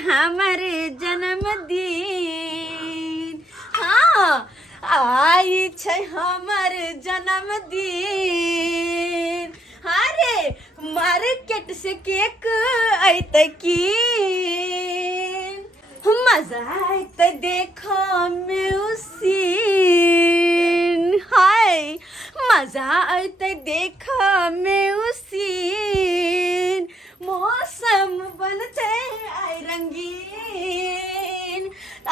हमर जन्मदिन। हाँ आई छै हमर जन्मदिन। अरे मार्केट से केक अइतै की मजा अइतै देखो में उसीन। हाय मजा अइतै देखो में उसीन। मौसम बनते आई रंगीन।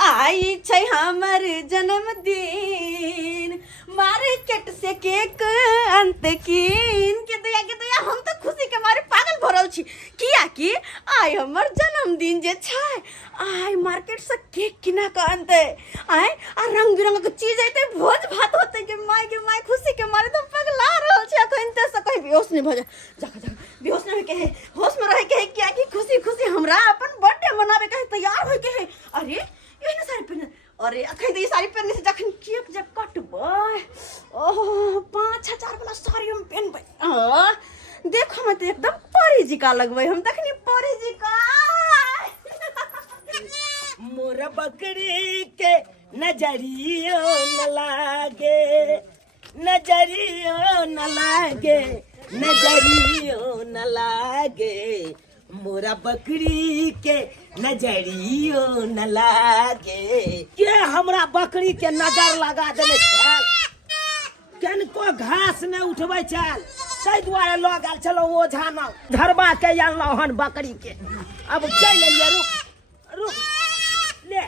आई छै हमर जन्मदिन। मार्केट से केक अंत कीन के दया हम तो खुशी के मारे पागल भरल छी। किया कि आई हमर जन्मदिन जे छै आई मार्केट से केक किना के अनते आई आ रंग बिरंग के चीज अइते भोज भात होते के माय खुशी के मारे तो पगला रहल छी। अखन ते से कहि बेहोश नहीं भ जा बेहोश नहीं के है होश में रह के है। किया कि खुशी खुशी हमरा अपन बर्थडे मनावे के है तैयार होय के है। अरे एहने साड़ी पहन अरे अखन तो साड़ी पहनने से जखन केक जब कटबै ओह 5,000 वाला साड़ी हम पहनबै देखो मैं तो एकदम परी जी का लगबै हम तखनी परी जी का। मोर बकरी के नजरियो न लागे नजरियो न लागे नजरियो न लागे मोरा बकरी के नजरियो न लागे। के हमरा बकरी के नजर लगा देले छल कनको घास न उठबै छल ताहि दुआरे लऽ गेल छलो ओझा न धरबा के अनलौ हन बकरी के। अब चल एलिए रुक रुक ले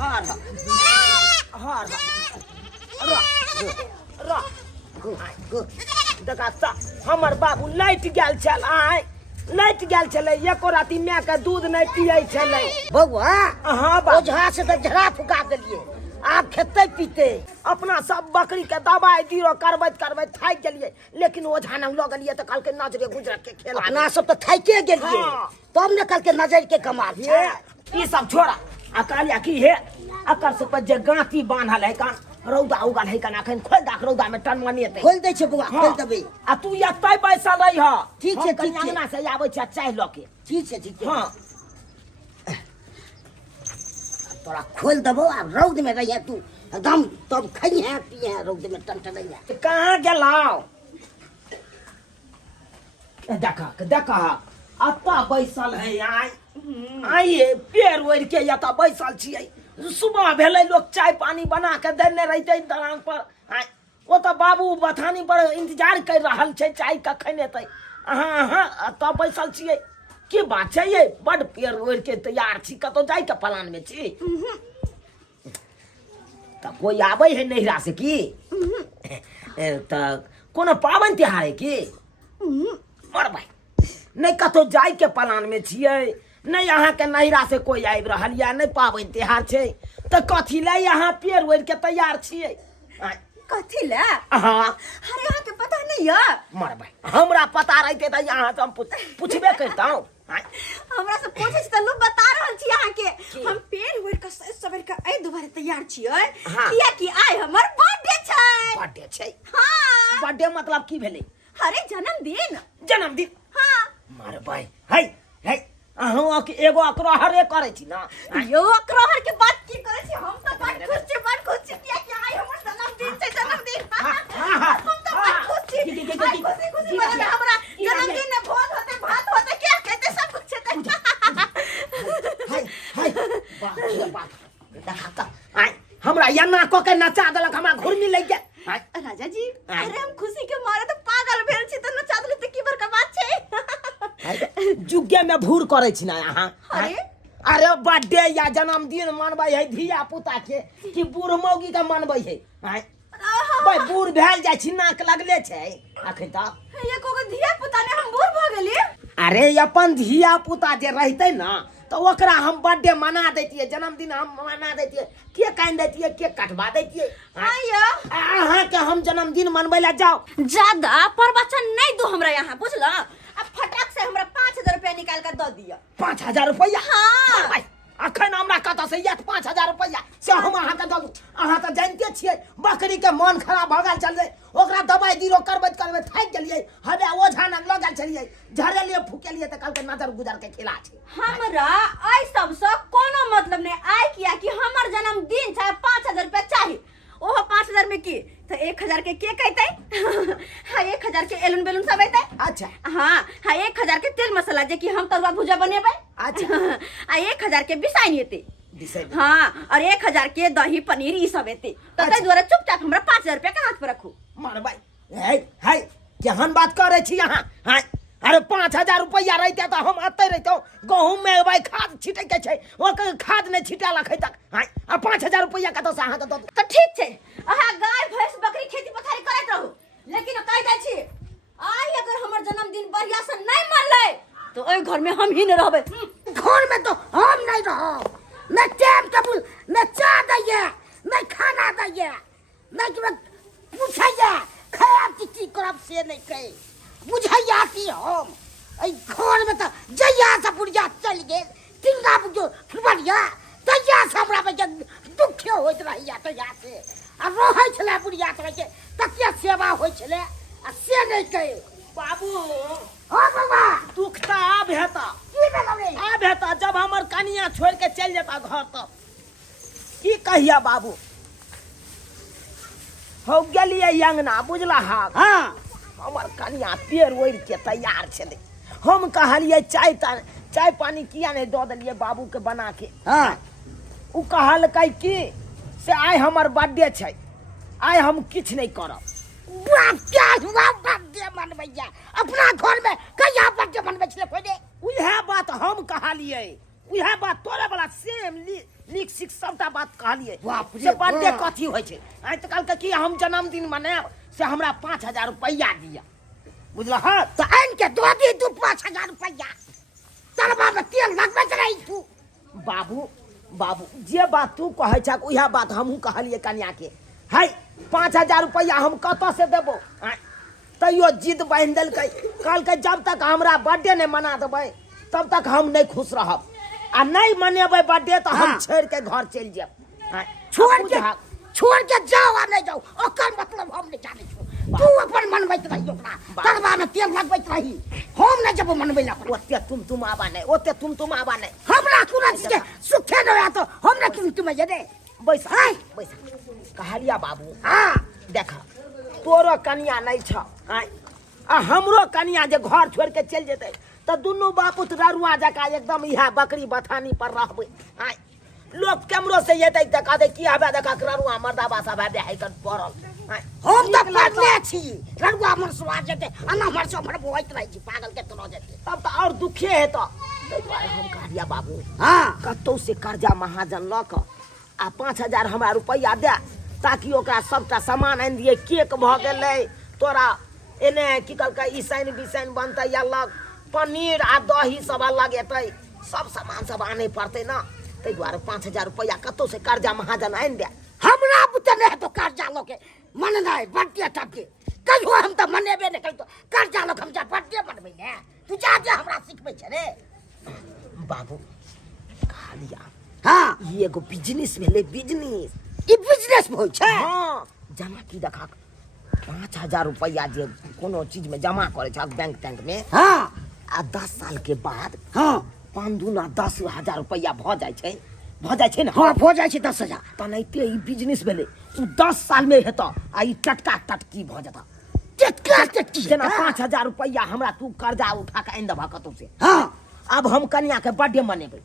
हार हार देखा हमर बाबू लैट गेल छल आइ लैट गेल छलै एको राति माय के दूध नहीं पियै छलै बउआ। हाँ ओझा से तो झड़ा फुका देलिए आप खेते पीते अपना सब बकरी के दवाई दियो करबैत थाक गेलिए लेकिन ओझा न लऽ गेलिए तऽ कहलकै नजरे गुजरत के खेला अपना सब तो थाके गेलिए तब न कल के नजर के कमाल ये ई सब छोड़ा आ कहलिया की हे अकर सब पर जे गांठी बांधल है कान रौदा उगल है कान अखन खोल दाख रौदा में टनमनी एतै खोल दै छै बउआ खोल देबै। आ तू एतै बैसल रही ह ठीक छै, ठीक छै। अंगना से आबै छै चाय लऽ के ठीक छै ठीक छै। हां तोरा खोल देबो आ रौद में रहिए तू एकदम तब खइहे पिए रौद में टनटनैया। कहाँ गेलौ देखा अत्ता बैसल है आई पेड़ ओढ़ के एतऽ बैसल छियै। सुबह भेलै लोग चाय पानी बना के देने रहितै दलान पर ओ तऽ बाबू बथानी पर इंतजार कर रहल छै चाय कखन एतै अहाँ एतऽ बैसल छियै की बात छै ये बड़ पेड़ ओढ़ के तैयार छी कतौ जाय के प्लान में छी तऽ कोई आबै है नैहरा से की तऽ कोनो पाबनि त्योहार है की मरबै नहीं कतौ जाय के प्लान में छियै नहीं अहाँ के नैहरा से कोई आबि रहल या नहीं पाबनि त्योहार छै तऽ कथी ले यहाँ पेड़ ओढ़ के तैयार छियै कथी ले हाँ अरे अहाँ के पता नहीं है मरबै हमरा पता रहते तऽ यहाँ से हम पूछबे करतौ हमरा से पूछे त लोग बता रहल छी अहाँ के हम पेड़ ओढ़ के सवेर के ए दुबारे तैयार छियै किया कि आइ हमर बर्थडे छै। हां बर्थडे मतलब की भेलै अरे जन्मदिन हां मरबै है अहाँ के एगो अकरहरे करे छी ना यो अकरहर के बात की करे छी हम तो बड़ खुश छी किया कि आइ हमर जन्मदिन छै हम तो बड़ खुश छी खुशी मनाबे हमरा जन्मदिन में भोज होते भात होते क्या कहते सब कुछ है हमरा एना क के नचा देलक हमरा घुरमी लग गेल राजा जी अरे हम खुशी के मारे तो पागल भेल छी त नचा देले त की बड़का बात छै जुगे में भूर करे छी ना अहाँ अरे बर्थडे या जन्मदिन मनबै है धिया पुता के कि बूढ़ मौगी के मनबै है भाई बूढ़ भेल जाइ छी नाक लगले छै अखन तक एको गो धिया पुता ने हम बूढ़ भ गेली। अरे अपन धिया पुता जे रहते ना तो ओकरा हम बर्थडे मना देतिए जन्मदिन हम मना देतिए केक कान देतिए केक कटवा देतिए अहाँ के हम जन्मदिन मनबै ला जाओ ज्यादा प्रवचन नहीं दो हमरा यहाँ बुझला अब फटाक से हमरा 5,000 रुपया निकाल कर दो दिया। 5,000 रुपया हाँ अखन हमरा कतऽ से यत 5000 रुपया से हम अहाँके दऽ दू। अहाँ तऽ जानते छियै बकरी के मन खराब भऽ गेल छलै, ओकरा दवाई दिरो करबैत करबैत थाकि गेलियै, हमे ओझा लग लऽ गेल छलियै, झड़ेलियै फुकेलियै तऽ कहलकै नजर गुजर के खिला छै। हमरा आई सबसे कोनो मतलब नहीं। आई किया कि हमर जन्मदिन छै, 5000 रुपया चाहिए। ओहो 5000 में की तो 1000 के केक अइतै, हाँ 1000 के एलून बेलून सब अइतै। अच्छा हाँ हाँ 1000 के तेल मसाला जे कि हम तरुआ भुजा बनेबै। अच्छा आ 1000 के बिसाइन एतै। डिसाइड हाँ और 1000 के दही पनीर ई सब एतै। तो तै द्वारा चुपचाप हमरा 5000 रुपया के हाथ पर रखू। मार भाई है केहन बात करे छी अहाँ? हाँ अरे 5000 रुपया रहते तो हम अते रहते गहूम में भाई खाद छिटे के छै, ओकर खाद नहीं छिटा लखै तक। हाँ आ 5000 रुपया कतौ से अहाँ के दऽ दू। तो ठीक छै अहाँ गाय भैंस बकरी खेती पथारी करैत रहू, लेकिन कहि दै छी आई अगर हमर जन्मदिन बढ़िया से नहीं मनलै तो ओइ घर में हम ही न रहबै। घर में तो हम नहीं रहो, न टाइम टेबल न चाय दैये न खाना दैये न पूछैया खराब की करब से नहीं कहे बुझैया कि हम एहि घर में तो जैया से बुढ़िया चल गेल तिंगा बुझो बढ़िया तैया से हमरा में दुख होइत रहैया तैया से आ रहै छले बुढ़िया तरह के तकिया सेवा होइ छले आ से नहीं कहे बाबू हाँ बाबा दुख तो आब हेता, की भेलौ रे आब हेता जब हमर कनिया छोड़ के चल जेता घर तब की कहिया बाबू। हो गेलियै अंगना बुझला हाँ हाँ हमर कनिया पेड़ ओढ़ के तैयार छलै, हम कहलियै चाय पानी किया नहीं दऽ देलियै बाबू के बना के। हाँ उ कहलकै कि से आइ हमर बर्थडे छै, आइ हम किछु नहीं करब। क्या हुआ बर्थडे मनबैया अपना घर में कहिया बर्थडे मनबै छले कोई उहे बात हम कहलियै, उहे बात तोरे वाला सेम लिख सिख सबटा बात कहलियै। बाप रे से बर्थडे बाप। कथी होइ छै? आइ तऽ कहलकै कि हम जन्मदिन मनाएब से हमरा 5000 रुपया दिया बुझल। हाँ तो आन के दो दी तू 5000 रुपया तरबा में तेल लगबैत रही तू। बाबू बाबू जे बात तू कहै छक उहे बात हमहूँ कहलियै कन्या के। है 5000 रुपया हम कतऽ से देबो? तैयो जिद बांधि देलकै, कहलकै जब तक हमरा बर्थडे नहीं मना देबै तब तक हम नहीं खुश रहब, आ नहीं मनेबै बर्थडे तो हम हाँ। छोड़ के घर चलि जायब। छोड़ के जाओ आ नहीं जाओ ओकर मतलब हम नहीं जाने छो। तू अपन मनबैत रही ओकरा तरबा में तेल लगबैत रही, हम नहीं जब मनबै ला ओते तुम आबा नहीं, ओते तुम आबा नहीं। हमरा कुना चीज के सुखे न होया तो हम नहीं तुम जे दे बैस हाय बैस कहलिया बाबू हां देख तोरो कनिया नहीं छ आ हमरो कनिया जे घर छोड़ के चल जेतै तो दुनू बापू ररुआ जका एकदम इहा बकरी बथानी पर रहबै। आय लोग कैमरो से येतै त कहतै की आबे देखा ररुआ मर्दाबा सब आबे है कर पड़ल। आय हम तो पढ़ले छी ररुआ मन सुआ जेते अना मर से हमर बोइत रही छी पागल के तरह जेते तब तो और दुखे हेतै। तै दुआरे हम कहलिया बाबू हां कतौ से कर्जा महाजन ल क आ 5000 हमरा रुपया दे ताकि ओकरा सबटा सामान आनि दिए। केक भ गेलै तोरा एने की कहलकै ईसाइन बिसाइन बनतै अलग, पनीर आ दही सब अलग एतै, सब सामान सब आने पड़तै ना। तै दुआरे 5000 रुपया कतौ से कर्जा महाजन आनि दे। हमरा बुते नहीं तो कर्जा लो के मन नहीं बर्थडे तक के कहियो हम तो मनेबे नहीं कल तो कर्जा लो हम जा बर्थडे मनबै ने तू जा जा हमरा सिखबै छ रे बाबू कहलिया हां ई एगो बिजनेस भेलै, बिजनेस। ई बिजनेस होइ छै हाँ जमा की देखा 5000 रुपया जे कोनो चीज में जमा करे छ बैंक टैंक में हां आ 10 साल के बाद हां 5 दूना 10,000 रुपया भ जाइ छै ना। हां हो जाइ छै 10000 तनाइते ई बिजनेस भेलै, उ 10 साल में हेतौ आ ई टटका टटकी भ जेतौ। टटकी जेना 5000 रुपया हमरा तू कर्जा उठा के आनि देबा कतौ से। हां अब हम कन्या के बर्थडे मनेबै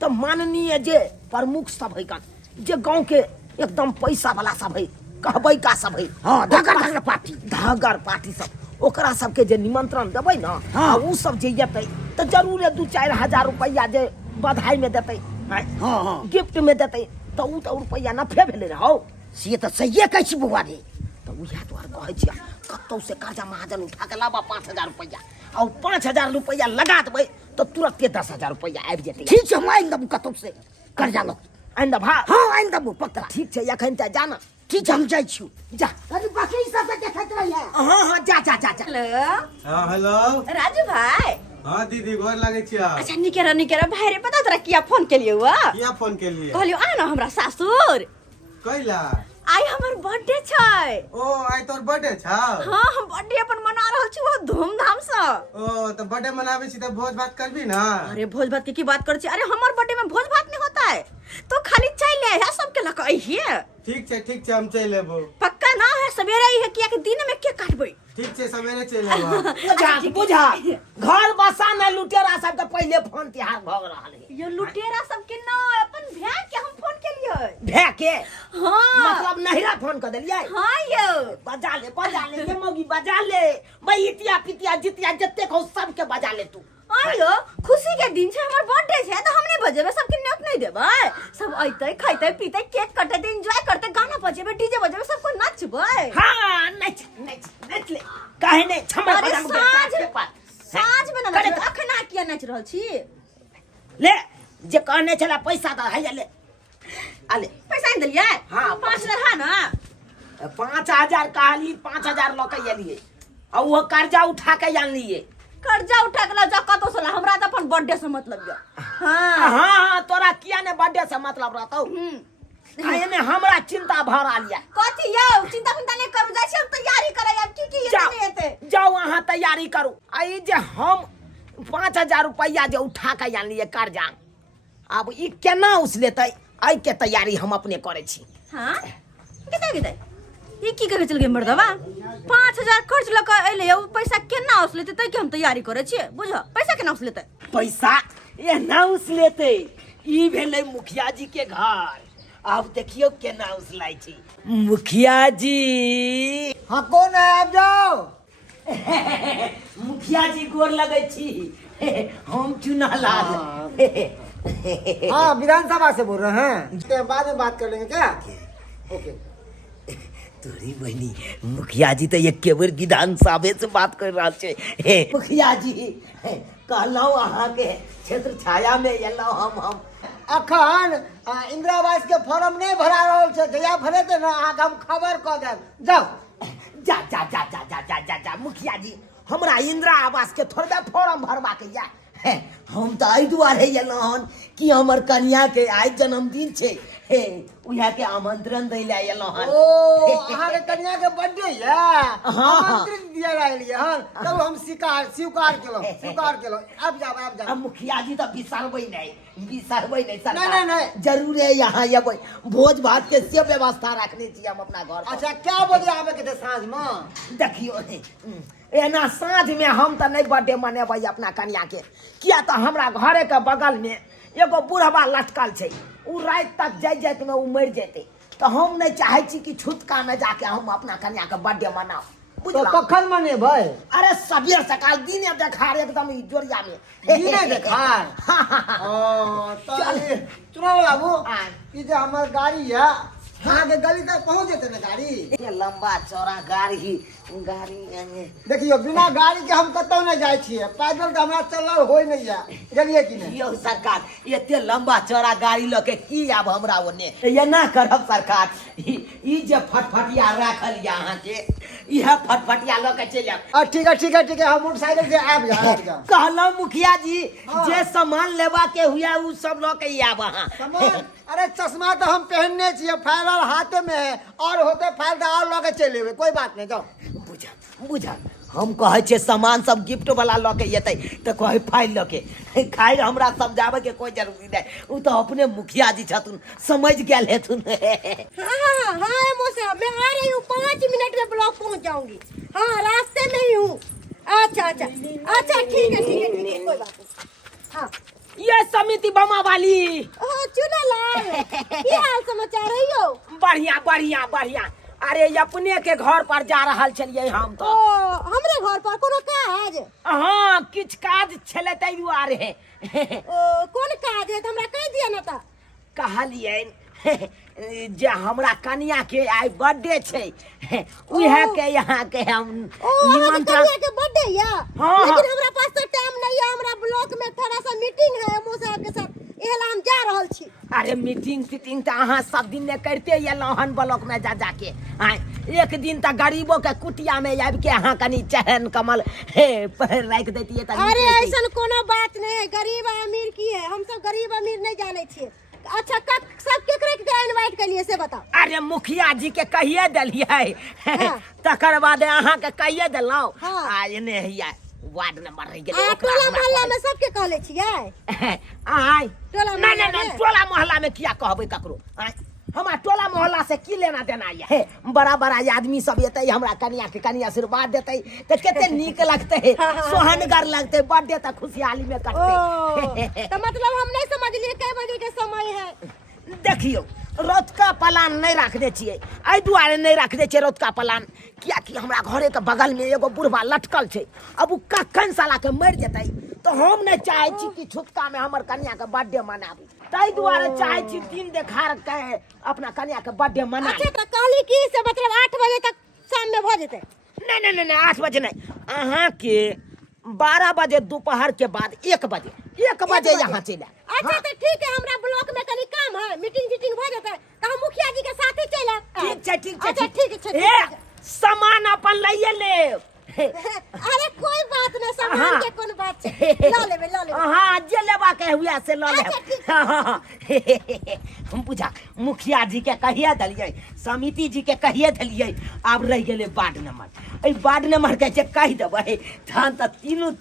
तो माननीय जे प्रमुख सब है कन जे गांव के एकदम पैसा वाला सब है कहबै का सब है हां धगर पार्टी सब ओकरा सबके जे निमंत्रण देबै ना हाँ। उ सब जे जेतै तो जरूर 2-4 हजार रुपया जे बधाई में देतै, हां हां गिफ्ट में देतै तो उ तो रुपया नफे भेलै ना हो। से तो सही कहै छी बुआ रे तो उहे द्वार कहै छियै कतौ से कर्जा महाजन उठा के लाबा 5000 रुपया और 5000 रुपया लगा देबै तो तुरंत 10000 रुपया आबि जेतै। ठीक छै हम आइन देबू कतौ से कर्जा लो आनि देबा। हां आइन देबू पक्का ठीक छै एखन त जाना। ठीक छै हम जाइ छी जा अरे बाकी सब देखैत रहिए हाँ जा जा जा जा। हेलो हाँ हेलो राजू भाई हाँ दीदी गोर लगे छिया। अच्छा निकेरा भाई रे पता तोरा किया फोन के लिए हुआ किया फोन के लिए? कहलियो आ ना हमरा सासुर कैला? आई हमर बर्थडे छै। ओ आई तोर बर्थडे छ? हाँ हम बर्थडे अपन मना रहल छी बहुत धूमधाम से। ओ तो बर्थडे मनावे छी तो भोज भात करबी ना? अरे भोज भात की बात कर छी? अरे हमर बर्थडे में भोज भात नहीं होता है, तो खाली चाय ले है सबके लक अइहे। ठीक छे हम चल लेबो। पक्का ना है सवेरे ही है किया कि दिन में केक काटबै। ठीक छे सवेरे चल लेबो। बुझा घर बसा में लुटेरा सब के पहले फोन तिहार भग रहल है। यो लुटेरा सब के ना अपन भैया के हम फोन के लिए। भे के हाँ मतलब नहिरा फोन कर देलिए। हाँ यो बजा ले ये मौगी बजा ले। भाई इतिया पितिया जितिया जत्ते को सबके बजा ले तू। आयो खुशी के दिन छै, हमर बर्थडे छै तो हम नहीं बजेबे, सबके न्योत नहीं देबै। सब अइतै खइतै पीतै केक कटतै एंजॉय करतै गाना बजेबे डीजे बजेबे सबको नचबै। हां नच ले काहे नहीं छमा अरे बजा साँझ में ना अखन किया नाच रहल छी? ले जे कहने चला पैसा द है ले आले पैसा नहीं देलिए? हाँ, 5000 है ना? 5000 कहली 5000 लके लिए और वो कर्जा उठा के आन लिए। कर्जा उठा के ला जा कतो से ला, हमरा त अपन बर्थडे से मतलब या। हां हां तोरा किया ने बर्थडे से मतलब रहतौ? काहे में हमरा चिंता भरा लिया। कथि यौ चिंता नहीं करू, जाय छी हम तैयारी करे अब की ये नहीं हेते। जाओ वहां तैयारी करू। आई जे हम 5000 रुपया जे उठा के आन लिए कर्जा, अब ई केना उसलेतै? आई के तैयारी हम अपने करे छी। हां किते ये की करे चल गए मर्दवा? 5000 खर्च लक अइले ओ पैसा केना उसलेते तै के हम तैयारी करे छी। बुझ पैसा केना उसलेते? पैसा ये ना उसलेते, ई भेले मुखिया जी के घर। अब देखियो केना उसलाई छी। मुखिया जी हाँ कौन है? आप जाओ। मुखिया जी गोर लगे छी। हम चुना लाल। हाँ विधानसभा से बोल रहे हैं, बाद में बात कर लेंगे क्या? ओके। तोरी बहनी मुखिया जी तो ये केवल विधानसभा से बात कर रहा छे। मुखिया जी कहलौ अहाँ के क्षेत्र छाया में एलौ हम अखन इंदिरा आवास के फॉर्म नहीं भरा रहल छे, जया भरे थे ना अहाँ हम खबर क देब। जाओ जा मुखिया जी हमरा इंदिरा आवास के थोड़ा फॉर्म भरवा के या हम तो आई दुआरे एलौ हन कि हमर कन्या के आज जन्मदिन छे। उहा के आमंत्रण दै ले एलौ हन। ओ अहाँ के कन्या के बर्थडे है? हाँ। आमंत्रित दिया रहलिए हन, तब हम स्वीकार केलो। अब जाओ। अब मुखिया जी तो बिसरबै नहीं सरकार। नहीं। जरूर है यहाँ अबै भोज भात के से व्यवस्था रखने छी हम अपना घर पर। अच्छा क्या बजे आवे के थे साँझ में? देखियो एना साँझ में हम तो नहीं बर्थडे मनेबै अपना कन्या के, किया तो हमरा घरे के बगल में एगो बूढ़वा लटकल छे। उ रात तक जाइत में उ मर जेते, तो हम नहीं चाहे छी कि छुटका में जाके हम अपना कन्या के बर्थडे मनाओ। तो कखन मने भाई? अरे सवेर सकाल दिने देखार एकदम जोरिया में दिने देखार। तो चुनाव बाबू ये जो हमार गाड़ी है यहाँ के गली तक पहुँच जेते ना गाड़ी? ये लंबा चौड़ा गाड़ी देखियो बिना गाड़ी के हम कतौ नहीं जाय छिए, पैदल के हमरा चलल होय नहीं है, गेलिए कि नहीं? यो सरकार एते लंबा चौड़ा गाड़ी लके की आब हमरा ओने ये ना करब सरकार। ई जे फटफटिया राखल या अहाँ के इह फटफटिया लके चल आब। ठीक है हम मोटरसाइकिल से आब जा। कहलो मुखिया जी जे सामान लेवा के हुआ उ सब लके आब अहाँ। सामान अरे चश्मा तो हम पहनने छिए, फाइल हाथ में है, और होते फाइल तो और लके चले कोई बात नहीं। जाओ बुझा हम कहे छे सामान सब गिफ्ट वाला लके येते तो कहे फाइल लके खाइर हमरा समझावे के कोई जरूरी नहीं। उ तो अपने मुखिया जी छथुन समझ गेल हेथुन। हाँ मौसा मैं आ रही हूँ, 5 मिनट में ब्लॉक पहुँच जाऊंगी। हाँ रास्ते में ही हूँ। अच्छा ठीक है कोई बात नहीं। हाँ ये समिति बमा वाली चुना लाल क्या हाल समाचार है यो? बढ़िया। अरे अपने के घर पर जा रहल छलिए हम तो। हमरे घर पर कोनो काज? हाँ किछ काज छले तै दुआरे। कौन काज है हमरा कह दिया ना? ता कहलिए जे हमरा कन्या के आई बर्थडे छे उहे के यहाँ के हम निमंत्रण के बर्थडे या? लेकिन हमरा पास तो टाइम नहीं है, हमरा ब्लॉक में थोड़ा सा मीटिंग है मौसा के साथ, एला हम जा रहल छी। अरे मीटिंग फिटिंग तो अहाँ सब दिन ने करते एलहुँ हन ब्लॉक में जा जाके आय एक दिन तो गरीबों के कुटिया में आबि के अहाँ कनी चहन कमल राख देतिए त अरे ऐसा कोनो बात नहीं है, गरीब अमीर की है, हम सब गरीब अमीर नहीं जाने छिए। अच्छा कब सब केकरे के इनवाइट कर लिए से बताओ। अरे मुखिया जी के कहिए दिलिए तकर बाद अहाँ के कहिए दिलौं आ एने हिया वार्ड नंबर रह गेलै टोला मोहल्ला में सबके कहले छियै आय टोला नहीं टोला मोहल्ला में किया कहबै ककरो आय हमारा टोला मोहल्ला से की लेना देना है बड़ा बड़ा आदमी सब एतै हमरा कनिया के कनिया आशीर्वाद देतै त केते नीक लगतै सोहनगर लगतै बर्थडे त खुशहाली में करतै तो मतलब हम नहीं समझलिए कै बजे के समय है। देखियो रौतका पलान नहीं रखने छियै एहि दुआरे नहीं रखने छियै रौतका पलान कियाकि हमरा घरे के बगल में एगो बुढ़वा लटकल छै अब उ कखन साला के मर जेतै तो हम नहीं चाहे छी कि छुटका में हमर कन्या के बर्थडे मनाबू ताहि दुआरे चाहे छी दिन देखार के अपना कन्या के बर्थडे मना अच्छा तो कहली की से मतलब 8 बजे तक शाम में भ जेतै। नहीं 8 बजे नहीं अहाँ के 12 बजे दोपहर के बाद 1 बजे यहाँ चले। अच्छा तो ठीक है, हमरा ब्लॉक में कनी काम है, मीटिंग वीटिंग भ जेतै त हम मुखिया जी के साथे चलब। ठीक अच्छा ठीक है ए सामान अपन लइए ले अरे कोई बात नहीं, सामान के कोन बात छै, ल लेबे हां जे लेबा के हुआ से ल ले। अच्छा, ठीक हम बुझा मुखिया जी के कहिए दलिए समिति जी के कहिए दलिए अब रह गेले ward number A ward number के जे कहि देबै तहन त तीनों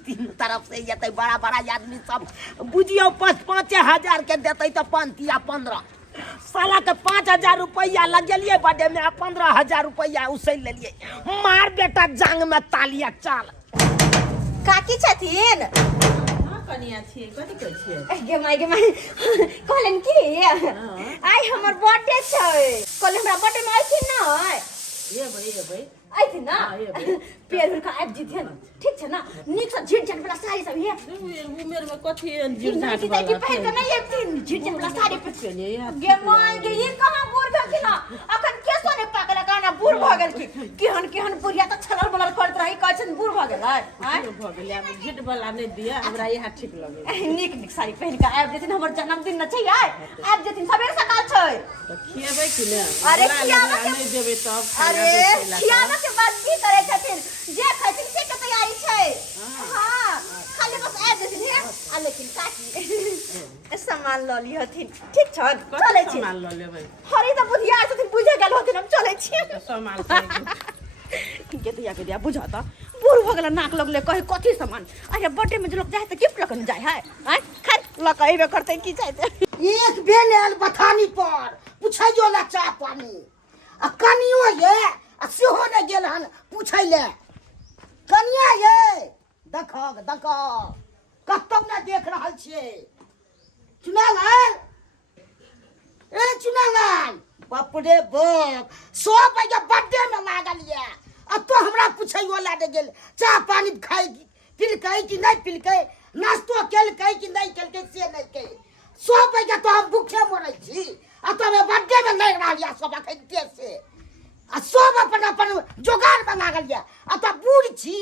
तरफ से जेतै बड़ा बड़ा आदमी सब बुझियो 5-5 हजार के देतै त 15 साला के 5000 रुपया लग गेलिए बर्थडे में 15,000 रुपया उछल लेलिए मार बेटा जांग में तालिया चाल काकी छथिन कनिया छियै कथि कहै छियै गे माय कहलन की आइ हमर बर्थडे छै कल हमरा बर्थडे में आइथिन न एबै आइथिन न पेड़ उड़ का आबि जेथिन ठीक छै ना नीक से झिट झट वाला साड़ी सब है उमेर में कथि झिट झट की पहन के नहीं आइथिन झिट झट वाला साड़ी पे गे माय गे ये कहां बूढ़ भेलखिन अखन केसो ने पाकल गाना बूढ़ भ गेल की केहन बुढ़िया त छलल बलल करत रही कहछन बूढ़ भ गेल आइ भ गेलै आब झिट वाला नहि दिया हमरा यहाँ ठीक लगे नीक साड़ी पहन के आबि जेथिन हमर जन्मदिन न छै आबि जेथिन सबेर सकाल छै त खिएबै कि ने अरे खियाबा के नहि देबै तब अरे खियाबा के बाद की करे छथिन जे खैथिन से के तैयारी छै हां खाली बस आबि जेथिन हे आ लेकिन काकी सामान ल ली हथिन ठीक छ चलै छी सामान ल लेबै हरी त बुधिया छथिन बुझे गेल हथिन हम चलै छी सामान के दिया बुझा त बूढ़ भ गेल नाक लगले कहे कथी सामान अरे बर्थडे में जो लोग जाए त गिफ्ट लकन जाए है खैर लकइबे करते की चाहते एक बेल आयल बथानी पर पूछैयो ला चाह पानी आ कनियो ये आ सेहो ने गेल हन पूछै ले कनिया ये देखो कतौ ना देख रहल छियै चुनालाल ए चुनालाल बाप रे बाप 100 पैसा बर्थडे में लागल ये आ तो हमरा पूछैयो ला दे गेल चाह पानी खाई पिलकै कि नहीं पिलकै नाश्तो केलकै कि नहीं केलकै से नहीं के 100 पैसा तो हम भूखे मरै छी आ तो हमें बर्थडे में नहीं रहलिया सब अखनते से आ सब अपन जोगाड़ में लागल ये आ तो बूढ़ छी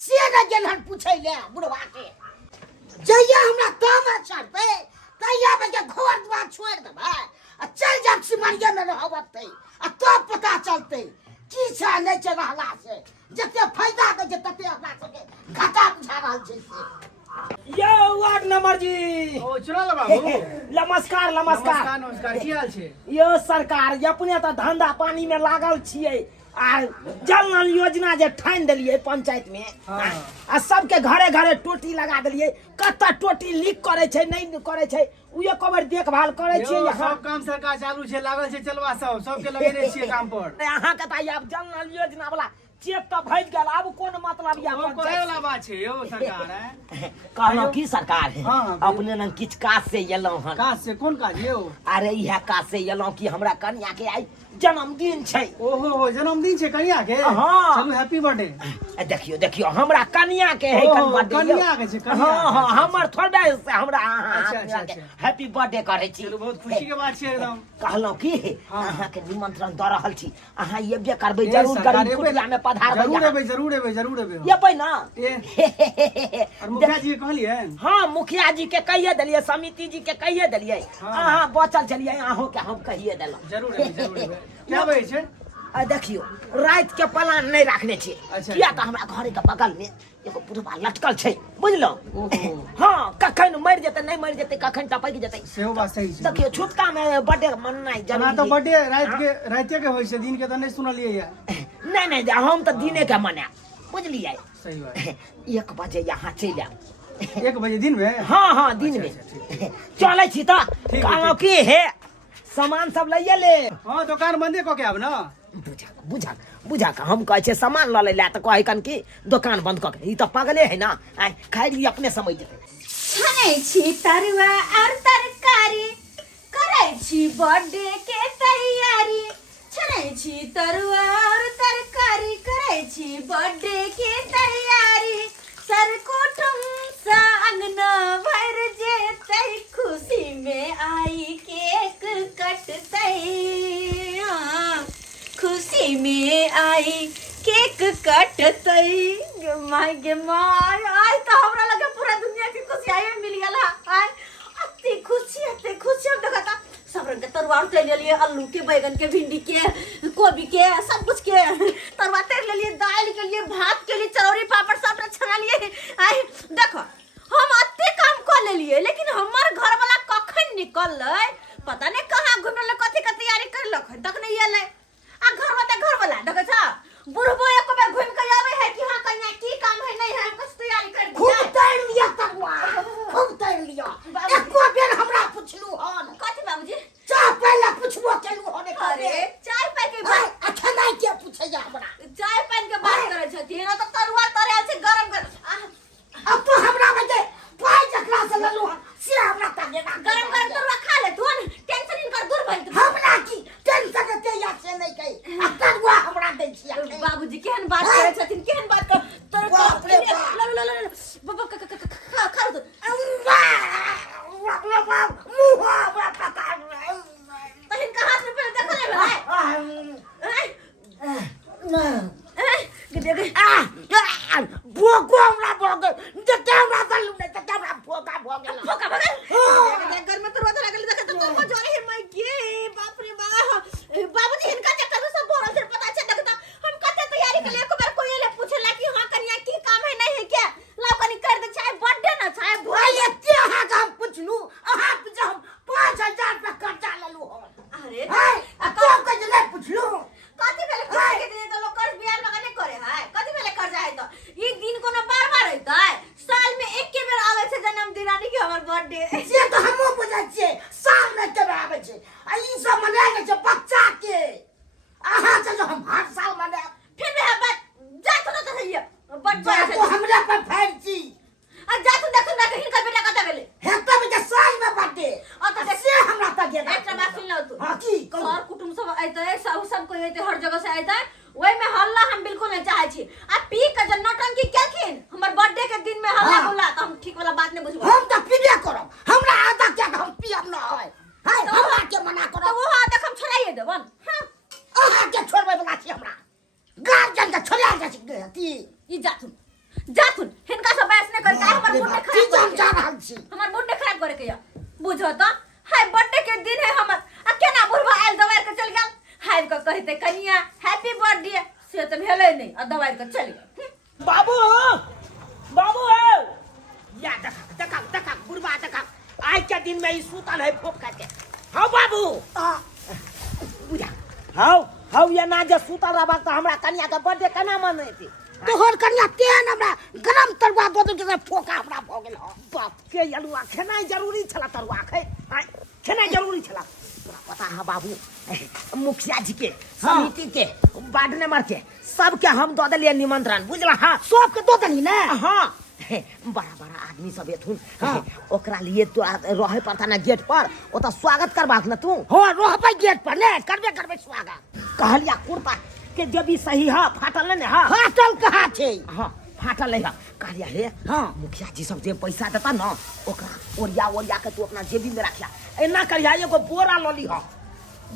से न गेल हन पूछै ले बुढ़वा के जइया हमरा काम चढ़तै तइया बजे घर द्वार छोड़ देबै आ चल जाब सिमरिया में रहबतै आ तब पता चलतै की छै नहीं छै रहला से जते फायदा दै छै तते हमरा सबके घाटा बुझा रहल छै से यो वार्ड नंबर जी ओ चुनाला बाबू नमस्कार नमस्कार की हाल छै यो सरकार अपने तो धंधा पानी में लागल छियै आ जल नल योजना जे ठान देलिए पंचायत में आ सबके घरे घरे टोटी लगा देलिए कत्ता टोटी लीक करे छै नहीं करे छै उहे कबर देखभाल करे छियै यहाँ सब काम सरकार चालू छै लागल छै चलवा सबके लगेने छियै काम पर अहाँ के त आब जल नल योजना वाला चेक तो भज गेल आब कोन मतलब या ओ करे वाला बात छै यो सरकार है कहलो की सरकार है हाँ, अपने न किछ काज से एलौ हन काज से कोन काज यो अरे इहे काज से एलौ कि हमरा कन्या के आई जन्मदिन छै। ओहो जन्मदिन छै कनिया के। हाँ। चलू हैप्पी बर्थडे। देखियो देखियो हमरा कनिया के है ओहो, बर्थडे। कनिया के छै, कनिया हाँ हाँ के। हमर थोड़े से हमरा अच्छा, अच्छा, अच्छा। हैप्पी बर्थडे करे छी। चलू बहुत खुशी के बात छै एकदम। कहलौं की हाँ। अहाँ के निमंत्रण द रहल छी, अहाँ येबे करबै ए, जरूर सरकार, गरीब एबै। कुटिया में पधारबै। जरूर एबै जरूर एबै जरूर एबै। येबै ना। ए, और मुखिया जी के कहलिए। हाँ मुखिया जी के कहिए दिलिए, समिति जी के कहिए दिलिए, हाँ। अहाँ बचल चलिए अहूँ के हम कहिए देलहुँ। जरूर एबै जरूर एबै। क्या बजै छै? देखियो रात के प्लान नहीं रखने छी, अच्छा, किया अच्छा। तो हमरा घर के बगल में एगो बुढ़वा लटकल छै बुझलौं। ओहो। हाँ कखन मर जेतै नहीं मर जेतै, कखन टपक जेतै। सेहो बात सही छै। देखियो छुटका में बर्थडे मननाइ जना जरूरी तो है। बर्थडे रात के होइ छै, दिन के तो नहीं सुनलिए या। नहीं नहीं हम तो दिने के मनाएब बुझलिए। सही बात। 1 बजे यहाँ चलि आएब। 1 बजे दिन में। हाँ हाँ दिन अच्छा, में अच्छा, चलै छी तो ठीक है, कहलौं की हे सामान सब लइए ले। हाँ दुकान बंदे को के आब ना। बुझा के हम कहै छै सामान ल ले त कहै कन की दुकान बंद क के ई त पागले है ना। आइ खाइ ली अपने समझ जेतै। छनै छी तरुआ और तरकारी, करै छी बर्थडे के तैयारी। छनै छी तरुआ और तरकारी, करै छी बर्थडे के तैयारी। सर कुटुम सा अंगना भर जेतै, खुशी में आई केक कटतै। हाँ, खुशी में आई केक कटतै। गे माय आई तो हमरा लगे पूरा दुनिया की खुशी आई मिल गेला। आई अत्ते खुशी हम देखता सब रंग के तरुआ तैर लेलिए, आलू के, बैगन के, भिंडी के, गोभी के, सब कुछ के तरुआ तैर लेलिए, दाल के लिए, भात के लिए, चरौरी पापड़ सब छना लिए। आई देखो हम अत्ते काम कर लेलिए, लेकिन हमर घर वाला कखन निकललै पता नहीं कहाँ घुमले, कथी के तैयारी करलक तक नहीं एलै। आ घर वाला देखै छ बुढ़बो एको बार घुम के आबै है कि हां कन्या की काम है नहीं है, कुछ तैयारी कर खूब दिया। तैर लिया तरुआ, खूब तैर लिया। एको बेर हमरा पुछलू हन, कथी बाबूजी? चाय पहले पुछबो केलू हन। अरे चाय पान के बात, अच्छा नहीं के पूछे या हमरा। चाय पान के बात करे छथिन, तो तरुआ तरेल से गरम अब तो हमरा बजे पाई जकरा से ललू हन से हमरा तागे ना। गरम तरुआ खा ले तू, टेंशन इनकर दूर भइल तू। हमरा की टेंशन ते या से नहीं कही, अब तरुआ हमरा दे छिया। बाबूजी केहन बात करे छथिन, केहन बात कर तोर बाप रे बाप। लो बाबा खा तू। मुंह हमरा पता तहिन का हाथ में पहले देखो ले भाई। भोको हमरा भोगे जते हमरा दलू नहीं तते हमरा भोका भोगे भोका भगल घर में तो रोता लगल देखत तो को जोरे है मैं के बाप रे बाबूजी इनका चक्कर में सब बोलल से पता छै देखता हम कते तैयारी कर ले, एक बार कोई ले पूछला कि हां कन्या की काम है नहीं है क्या, लाओ कनी कर दे चाहे बर्थडे ना चाहे भाई एते हा हम पूछलू अहा पे हम 5000 रुपया खर्चा ललू हो। अरे हाय तो के नहीं पूछलू कथी भेले कर्ज के दिन तो लोग कर्ज बियाज लगा नहीं करे है, कथी भेले कर्जा है तो ई दिन कोनो बार होता है, साल में एक के बेर आवे छै जन्मदिन यानी कि हमर बर्थडे। से तो हमो बुझै छियै साल में के आबै छै आ ई सब मनाए छै बच्चा के। अहा से जो हम हर साल मनाए फिर भी बात जात न तो है बर्थडे तो हमरा पर फाइल छी आ जात देखन ना कहीं का बेटा कता भेले हेता में के साल में बर्थडे और तो से हमरा तक गेल। एक बात सुन लो तू। हां की और कुटुंब सब आइते है, सब कोई आइते, हर जगह से आइते, ओइ में हल्ला हम बिल्कुल नहीं चाहे छी। आ पी के जन नौटंकी केलखिन हमर बर्थडे के दिन में हल्ला हाँ। गुल्ला तो हम ठीक वाला बात नहीं बुझबो। हम तो पीबे करब, हमरा आधा के हम पियब ना है। हाय हमरा के मना तो करब, वो हां देख हम छोड़ाइए देबन। हां अहा के छोड़बै बला छी हमरा गार्जियन के छोड़ा जा छी ती ई जाथुन हिनका सब बहस नहीं करता हमर मूड की खराब जान कर जा रहल छी। हमर मूड खराब करे के या बुझो तो हाय बर्थडे के दिन है हमर, आ केना बुढ़वा आइल दवाई के चल गेल, हाय को कहते कनिया हैप्पी बर्थडे से तो भेले नहीं और दवाई के चल गेल। बाबू या देखा बुढ़वा देखा आज के दिन में ई सुतल है फोक के। हाँ बाबू बुझा हाँ ये ना जे सुतल रहबा तो हमरा कन्या के बर्थडे केना मनैती। तोहर कन्या तेन हमरा गरम तरुआ दो दे के फोका हमरा भ गेल हो। बाप के अलुआ खेनाइ जरूरी छला, तरुआ खेनाइ जरूरी छला। तोरा पता है बाबू मुखिया जी के, समिति के, वार्ड मेंबर के सबके हम दो दिलिए निमंत्रण बुझला। हाँ सबके दो दनी ना। हाँ बड़ा आदमी सब एथुन। ओकरा लिए तो रहे पड़ता ना गेट पर, ओता स्वागत करबाक ना तू। हो रहबै गेट पर ने करबे स्वागत। कहलिया कुर्ता के जब भी सही है फाटल ने हां फाटल कहाँ छे हां फाटल है कहलिया रे हाँ। मुखिया जी सब जे पैसा देता न ओकरा ओरिया के तू अपना जेबी में रखिया एना करिया एगो बोरा लली ह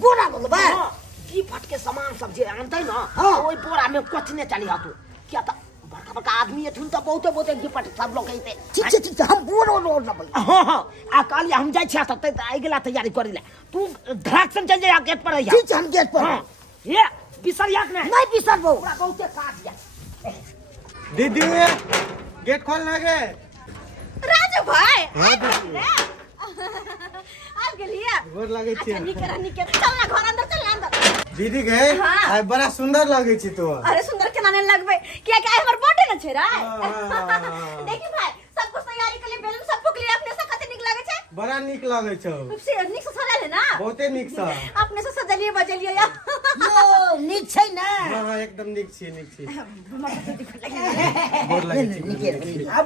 बोरा बोलबा हां की फट के सामान सब जे आनतै न हाँ। ओई बोरा में कोचने चली हा तू क्या त बड़का बड़का आदमी एठुन त बहुते गिफ्ट सब लोग कहते ठीक छै हम बोरो लो लेबै हां हां आ कहलिया हम जाइ छिया त आइ गेला तैयारी करै ले तू धड़ाकसन चल जा गेट पर रहिया ठीक छै हम गेट पर हां ये बिसरिया के नहीं बिसरबो पूरा बहुते काट जा दीदी गेट खोल ना गे। राजू भाई हाँ, आ गेलिए गोर लागै छी। अच्छा निके चल ना घर अंदर चल ना अंदर। दीदी गए हाँ। आइ बड़ा सुंदर लागै छी तू। अरे सुंदर केना नहीं लगबे किया कि हमर बर्थडे न छै रे। हाँ। देखी भाई सब कुछ तैयारी कर ले बैलून सब फूक ले अपने से कते निक लागे छै। बड़ा निक लागै छौ। से निक से सजा ले ना बहुते निक सा। अपने से सजलिए बजलिए या यो नीक छै ना हां एकदम निक छी निक छी। गोर लागै छी। अब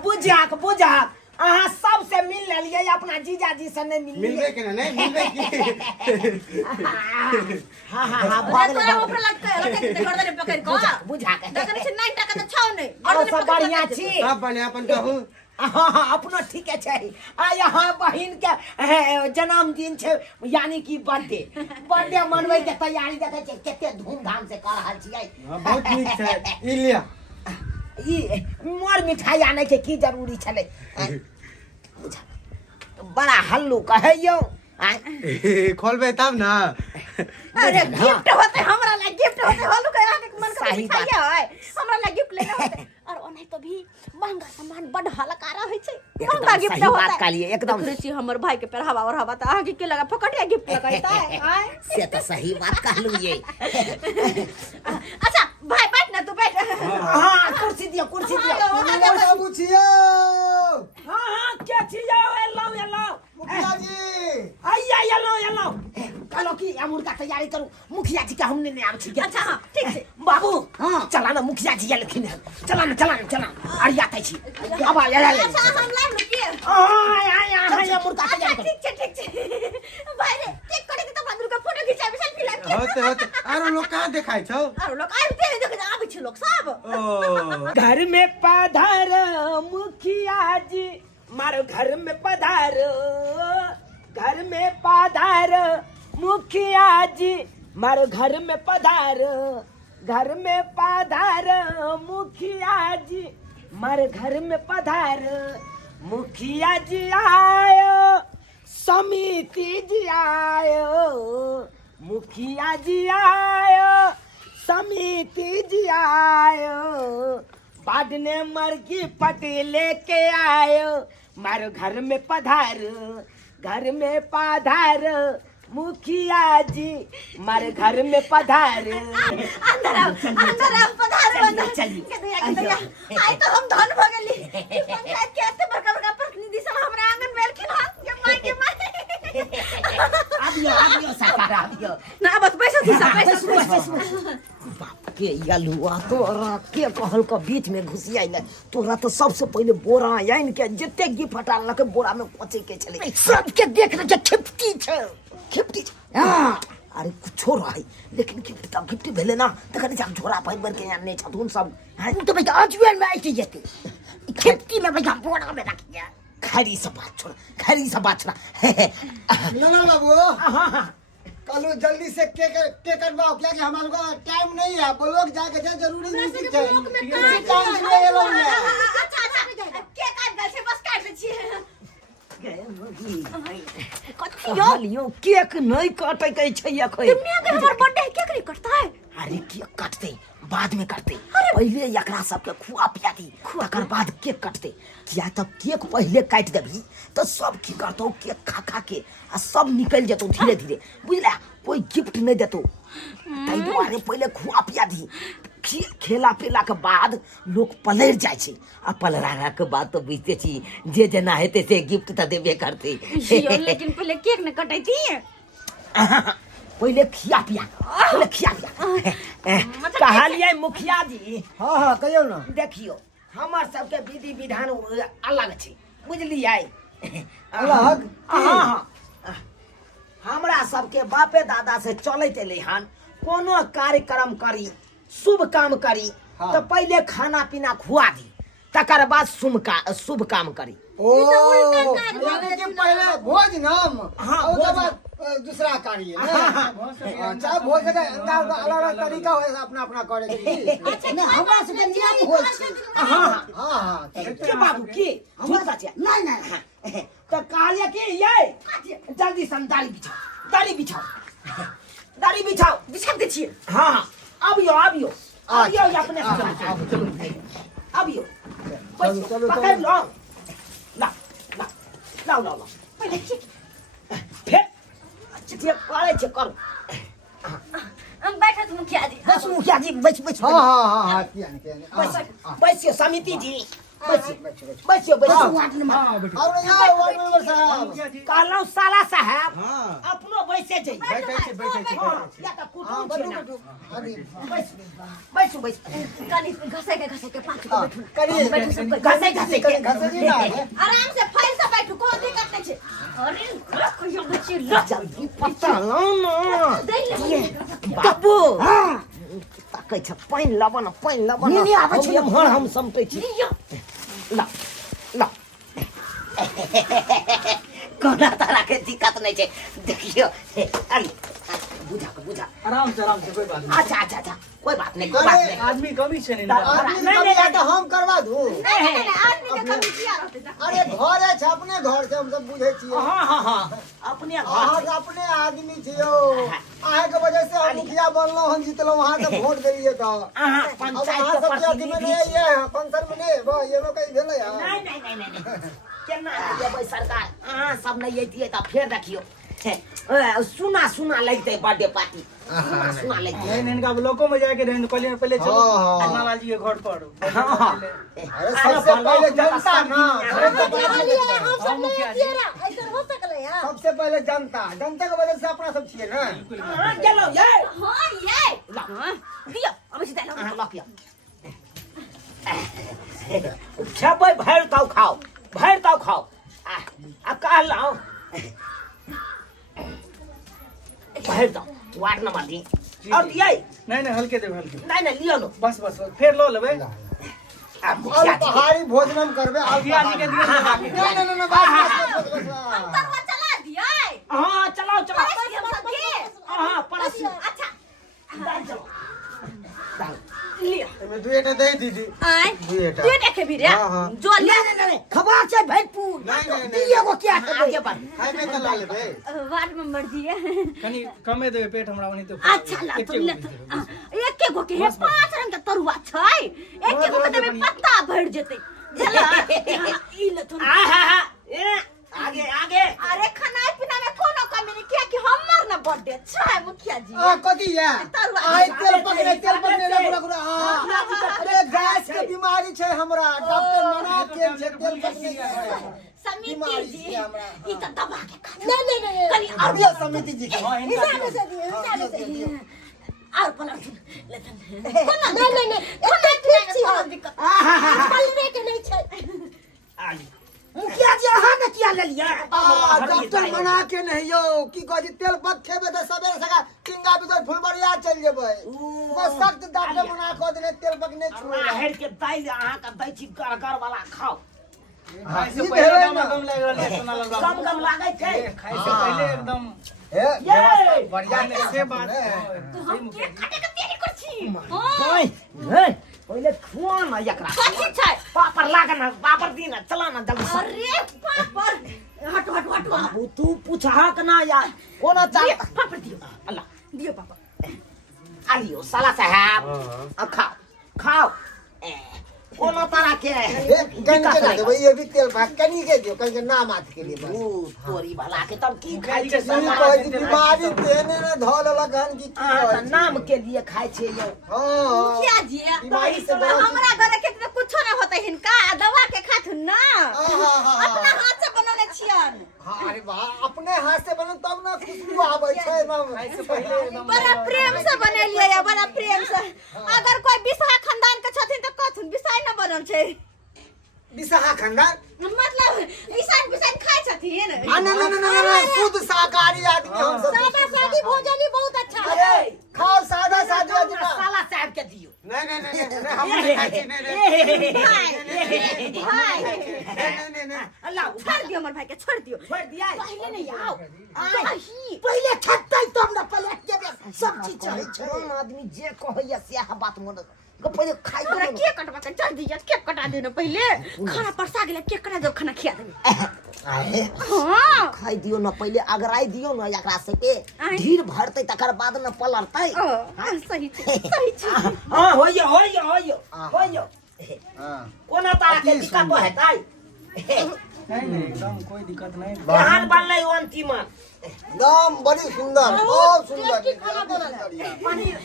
बुझा अहाँ सबसे मिल लेलिए अपना जीजाजी से नहीं मिल मिलबे केना नहीं मिलबे की। हां तोरा ऊपर लगता है लगे ते गर्दन पकड़ को बुझा के तखन से 9 टका त छौ नहीं और सब बढ़िया छी सब बने अपन कहू। हाँ अपना ठीक है आ यहाँ बहन के जन्मदिन छे यानी कि बर्थडे मनवे के तैयारी देखे छे केते धूमधाम से कर रहल छियै। हां बहुत निक छै ई लिया ई मोर मिठाई आने के की जरूरी छले बड़ा हल्लू कहे यो खोलबे तब ना। अरे गिफ्ट होते हमरा ला गिफ्ट होते हलू के आके मन का सही मिठाई बात। है हमरा ला गिफ्ट लेना होते और ओने तो भी महंगा सामान बड़ हलकारा होय छै एकदम महंगा गिफ्ट सही बात होता कहलिए, एकदम। रुचि हमर भाई के पहरावा और हवा त आगे के लगा फकटिया गिफ्ट लगाइता है से तो सही बात कहलू ये। अच्छा भाई बैठ ना तू बैठ हाँ कुर्सी दियो बाबू छियो हाँ क्या चीज एलो मुखिया जी। आइया एलो कहलो कि हम उनका तैयारी करूं मुखिया जी का हमने नहीं आवे छी। अच्छा हाँ ठीक है बाबू हाँ। चला ना मुखिया जी लेकिन चला ना अरे आते छी अब आ अच्छा हम लाइन में किए आया मुर्गा अच्छा तैयारी करूं। ठीक छै भाई रे केक कटे के तो बंदूक का फोटो खिंचाबे सेल्फी लेके होते आरो लोग कहाँ देखाय छौ। और लोग आते हैं देखे आबे छै लोग सब ओ घर में पधार मुखिया जी मारो घर में पधारो घर में पधार मुखिया जी मारो घर में पधारो घर में पधार मुखिया जी मारो घर में पधार मुखिया जी आयो समिति जी आयो मुखिया जी आयो समिति जी आयो बादने मर्गी पटी लेके आयो मारो घर में पधार मुखिया जी मारे घर में पधार अंदर आओ पधारो अंदर चलिए के आई तो हम धन भ गेली कि पंचायत के एते बड़का प्रतिनिधि सब हमरा आंगन में एलखिन हां के माय आबियो सरकार आबियो ना बस पैसा बाप के यलुआ तोरा के कहल का बीच में घुसियाइले तोरा तो सबसे पहले बोरा आइन के जते गिफ्ट आनल के बोरा में पचे के चले सबके देख रहे खिपटी छै हां अरे कुछो रही लेकिन गिफ्ट भेले ना तखन से हम झोरा पहिर भर के आने छथुन सब तो भाई अजवेर में आइते जेते खेती में भाई हम बोरा में रखिया खरी सब बात छोड़ा ना बाबू हां कलो जल्दी से केक कटवाओ क्या कि हमारे को टाइम नहीं है वो लोग जाके जाए जरूरी मीटिंग है काम से ये लोग है। अच्छा के काट गल से बस काट छिए कहलियो केक नहीं काटे के छै अखै दुनिया के हमर बर्थडे केक नहीं कटता है अरे केक काटते बाद में काटते पहले एकरा सबके खुआ पिया दी तकर बाद केक काटते किया तब केक पहले काट देबी तो सब की करतो केक खा के आ सब निकल जतो धीरे धीरे बुझला कोई गिफ्ट नहीं देतो ताई दुआरे पहले खुआ पिया दी खेला पीला के बाद लोग पलर जाय छै आ पलराला के बाद तो बुझते छी जे जना हेते से गिफ्ट त देबे करते लेकिन पहले केक न कटैती पहले खिया पिया कहलिए मुखिया जी हां कहियो ना देखियो हमर सबके विधि विधान अलग छै बुझलियै अलग हाँ हमरा सबके बापे दादा से चलैत एलै हन कोनो कार्यक्रम करी शुभ काम करी हाँ। तो पहले खाना पीना खुआ दी तकर बाद शुभ काम करी। ओ यानी कि पहले भोज नाम हाँ, और उसके भोज बाद दूसरा कार्य है हाँ, ना? अच्छा भोज का अलग अलग तरीका है अपना अपना करे के। अच्छा नहीं हमरा से नियम होय छै। हाँ हाँ हाँ के बाबू की झूठ बचिया नहीं नहीं तो कहलिए कि ये जल्दी से दाढ़ी बिछाओ बिछा दे छिए। हाँ अबियो अपने अबियो चलो, पकड़ लो ला पहिले छिए फिर अच्छे करे छे करो हम बैठत मुखिया जी। बस मुखिया जी बच हाँ हाँ हाँ किया नहीं बैसियो समिति जी बैसियो वार्ड नंबर और यहाँ वार्ड मेंबर साहब कहलौ साला साहब हाँ। अपनो बैसे जाइए बैठे या तो कुटुम छे ना अरे बैसू कनी घसे के पाँच को हाँ, बैठू करिए बैठू सब कोई। घसे के घसे जी ना है। आराम से फैल से बैठू कोई दिक्कत नहीं छे। अरे कहियो बच्ची लग जल्दी पता लो ना दे ले बाबू ताकै छ पाइन लबन नहीं, आबै छै। हम समटै छी ला कोना तरह के दिक्कत नहीं छे देखियो अरे बुझा आराम से कोई बात नहीं। अच्छा कोई बात नहीं आदमी कमी छे नहीं आदमी नहीं, कभी है तो हम करवा दूं। नहीं आदमी के कमी किया रहते जा। अरे घर है अपने घर से हम सब बुझे छिए। हाँ अपने अहाँ घर तो अपने आदमी छियो। अहाँ के वजह से हम मुखिया बनलो हम जीतलो वहां से वोट देलिए तो अहाँ अब पंचायत अहाँ के सब के अथी में प्रतिनिधि नहीं छी। है पंचर में नहीं बा ये लोग कहीं भेले है। नहीं केना देबै सरकार अहाँ सब नहीं अइतिए तऽ फेर देखियो सुना लगते बर्थडे पार्टी सुना लगते नहीं इनका ब्लॉकों में जाके रहेंगे पहले चलो हाँ, हाँ। लाला जी के घर पर अरे सबसे पहले जनता ना हम सब नहीं तेरा ऐसा हो सकले है। सबसे पहले जनता के वजह से अपना सब छिए ना। चलो ये हाँ ये दियो अब सीधा लो लपिया खेबै भरि ताव खाओ आ कहलौ भरि ताव वार्ड नंबर दी और दियै नहीं हल्के दे हल्के नहीं लियो नो बस फिर लो लेबे आ और मुखिया जी पहाड़ी भोजनम करबे और मुखिया जी के दिए नहीं बस अंतरवा चला दिए। हाँ चलाओ पड़ोसी हम सब के हाँ पड़ोसी अच्छा दाल चलो दाल लियो मैं दुएटा दे दीदी आय दुएटा। तू देखे भी रे हाँ, हाँ। जो ले नहीं खबर छै भैरपुर नहीं दिए को क्या आगे बढ़ हाय में तो ला लेबे। वार्ड मेंबर जी है। कनी कमे देबे पेट हमरा वनी तो अच्छा ला तो ले एक गो के है पांच रंग के तरुआ छै एक गो के देबे पत्ता भर जेते चला ई ले तो आगे अरे खाना पीना में कोनो कमी नहीं किया कि हमर ना बर्थडे छै मुखिया जी। आ कथी है तरुआ। आइ तेल पकड़े पूरा अरे गैस के बीमारी छै हमरा डॉक्टर मना के छै तेल पकड़े समिति बीमारी जी छै हमरा। ई त दबा के खा नहीं कनी अभी समिति जी के हिसाब से दिए हिसाब से दिए। और पलट लेतन नहीं एते ठीक छी दिक्कत पलरे के नहीं छै। मुखिया जी अहाँ ने किया ले लिया डॉक्टर मना के नहीं यो की कह जी तेल पक खेबे त सबेरे सका टिंगा भीतर फुलबरिया चल जेबै बस सख्त डॉक्टर मना कह देने तेल पक नहीं छुए राहड़ के दाल अहाँ के दै छी गरगर वाला खाओ खाए से ई पहले भेलै कम ना। कम लग रहल है सोना लाल बाबू कम लागे छै खाए से पहले एकदम ए ये बढ़िया नहीं से बात हम के खाटे के तैयारी कर छी। पहिले खुआ ना एकरा कथी छै पापड़ लाग ना पापड़ दी ना चला ना जल्दी से अरे पापड़ हट बाबू तू पूछहक ना यार कोना चाल पापड़ दियो अल्लाह दियो पापड़ आलियो साला साहब खाओ कोनो तरह के कनी के देबै ये भी तेल पक कनी के दियो कनी के नाम आत के लिए बस तोरी वाला के तब की खाई छै नहीं कह जी बीमारी तेने ने धल लगन की अहाँ नाम के लिए खाई छै यो हां मुखिया जी बीमारी से तो हमरा घरे के तो कुछो ना होतै हिनका दवा के खाथुन ना हाँ। अपना हाथ से बनौने छियन। हां अरे वाह अपने हाथ से बने तब ना खुशबू आबै छै ना खाए से पहले एकदम बड़ा प्रेम से बनेलिए या बड़ा प्रेम से अगर कोई बिसाह खानदान के छथिन तो कथुन बिसाई न बनल छै बिसाहा खानदान मतलब ईसान बिसान खाए छथिन। ना शुद्ध शाकाहारी आदमी हम सब सादा सादी भोजन ही बहुत अच्छा है। अरे खाओ हमर भाई के छोड़ दियो छोड़ दिया पहले नहीं आओ कहीं पहले छटतै तब न पहले के सब चीज चाहे छै हम आदमी जे कहैया से बात मन पहले खाई तोरा केक कटवा के चढ़ दीजिए केक कटा देना पहले खाना परसा गेले केक कटा दो खाना खिया देबे आहे हां खाई दियो न पहले अगराई दियो न एकरा से पे ढीर भरतै तकर बाद न पलरतै सही छै हां होइयो हां कोना ता के दिक्कत हेतै नहीं एकदम कोई दिक्कत नहीं केहन बनलै अंतिम एकदम बड़ी सुंदर बहुत सुंदर पनीर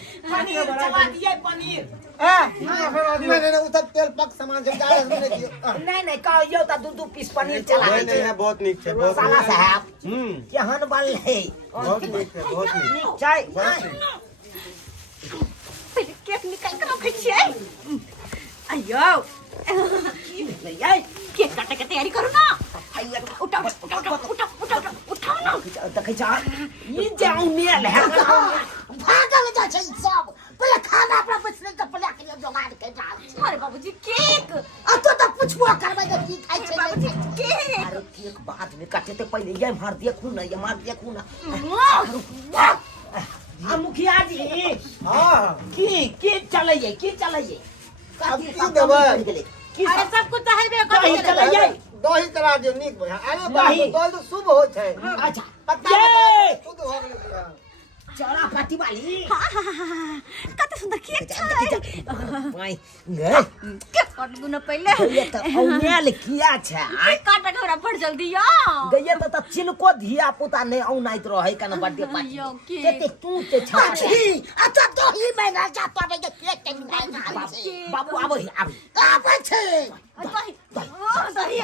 चला दिए पनीर नहीं उधर तेल पक सामान से जाए हमने दियो नहीं कहियो त दू पीस पनीर चला दे बहुत नीक छै बहुत साला साहब केहन बनलै बहुत नीक छै बहुत नीक नीक छै पहले केक निकाल के रखै छियै अयो की भेलै केक काटे के तैयारी करू ना उठाओ ना देखै छ ई जाऊ मेल है भागल जा छै सब पहले खाना अपना बचने के पहले के जोगाड़ के डाल अरे बाबूजी केक आ तो पुछबो करबै जे की खाइ छै बाबूजी केक अरे केक बाद में काटे ते पहले ये मार देखू ना आ मुखिया जी हां की चलैये अब की देबै की अरे सब कुछ तो है कहीं चलैये दही करा दियो नीक भैया अरे दही। दही तो शुभ हो छै अच्छा पत्ता ये शुद्ध हो गेलै चौरा पाटी वाली कते सुंदर केक छै भाई गए केक काट दू ना पहले ये तो औनेल किया छै केक काटे के हमरा फट जल्दी आ गए तो चिनको धिया पुता नहीं औनाइत रहे कन बर्थडे पार्टी अयो, के? केते तू के छा अच्छा दही महंगा जा तबे के केक के महंगा छै बाबू आबो आबै छै दही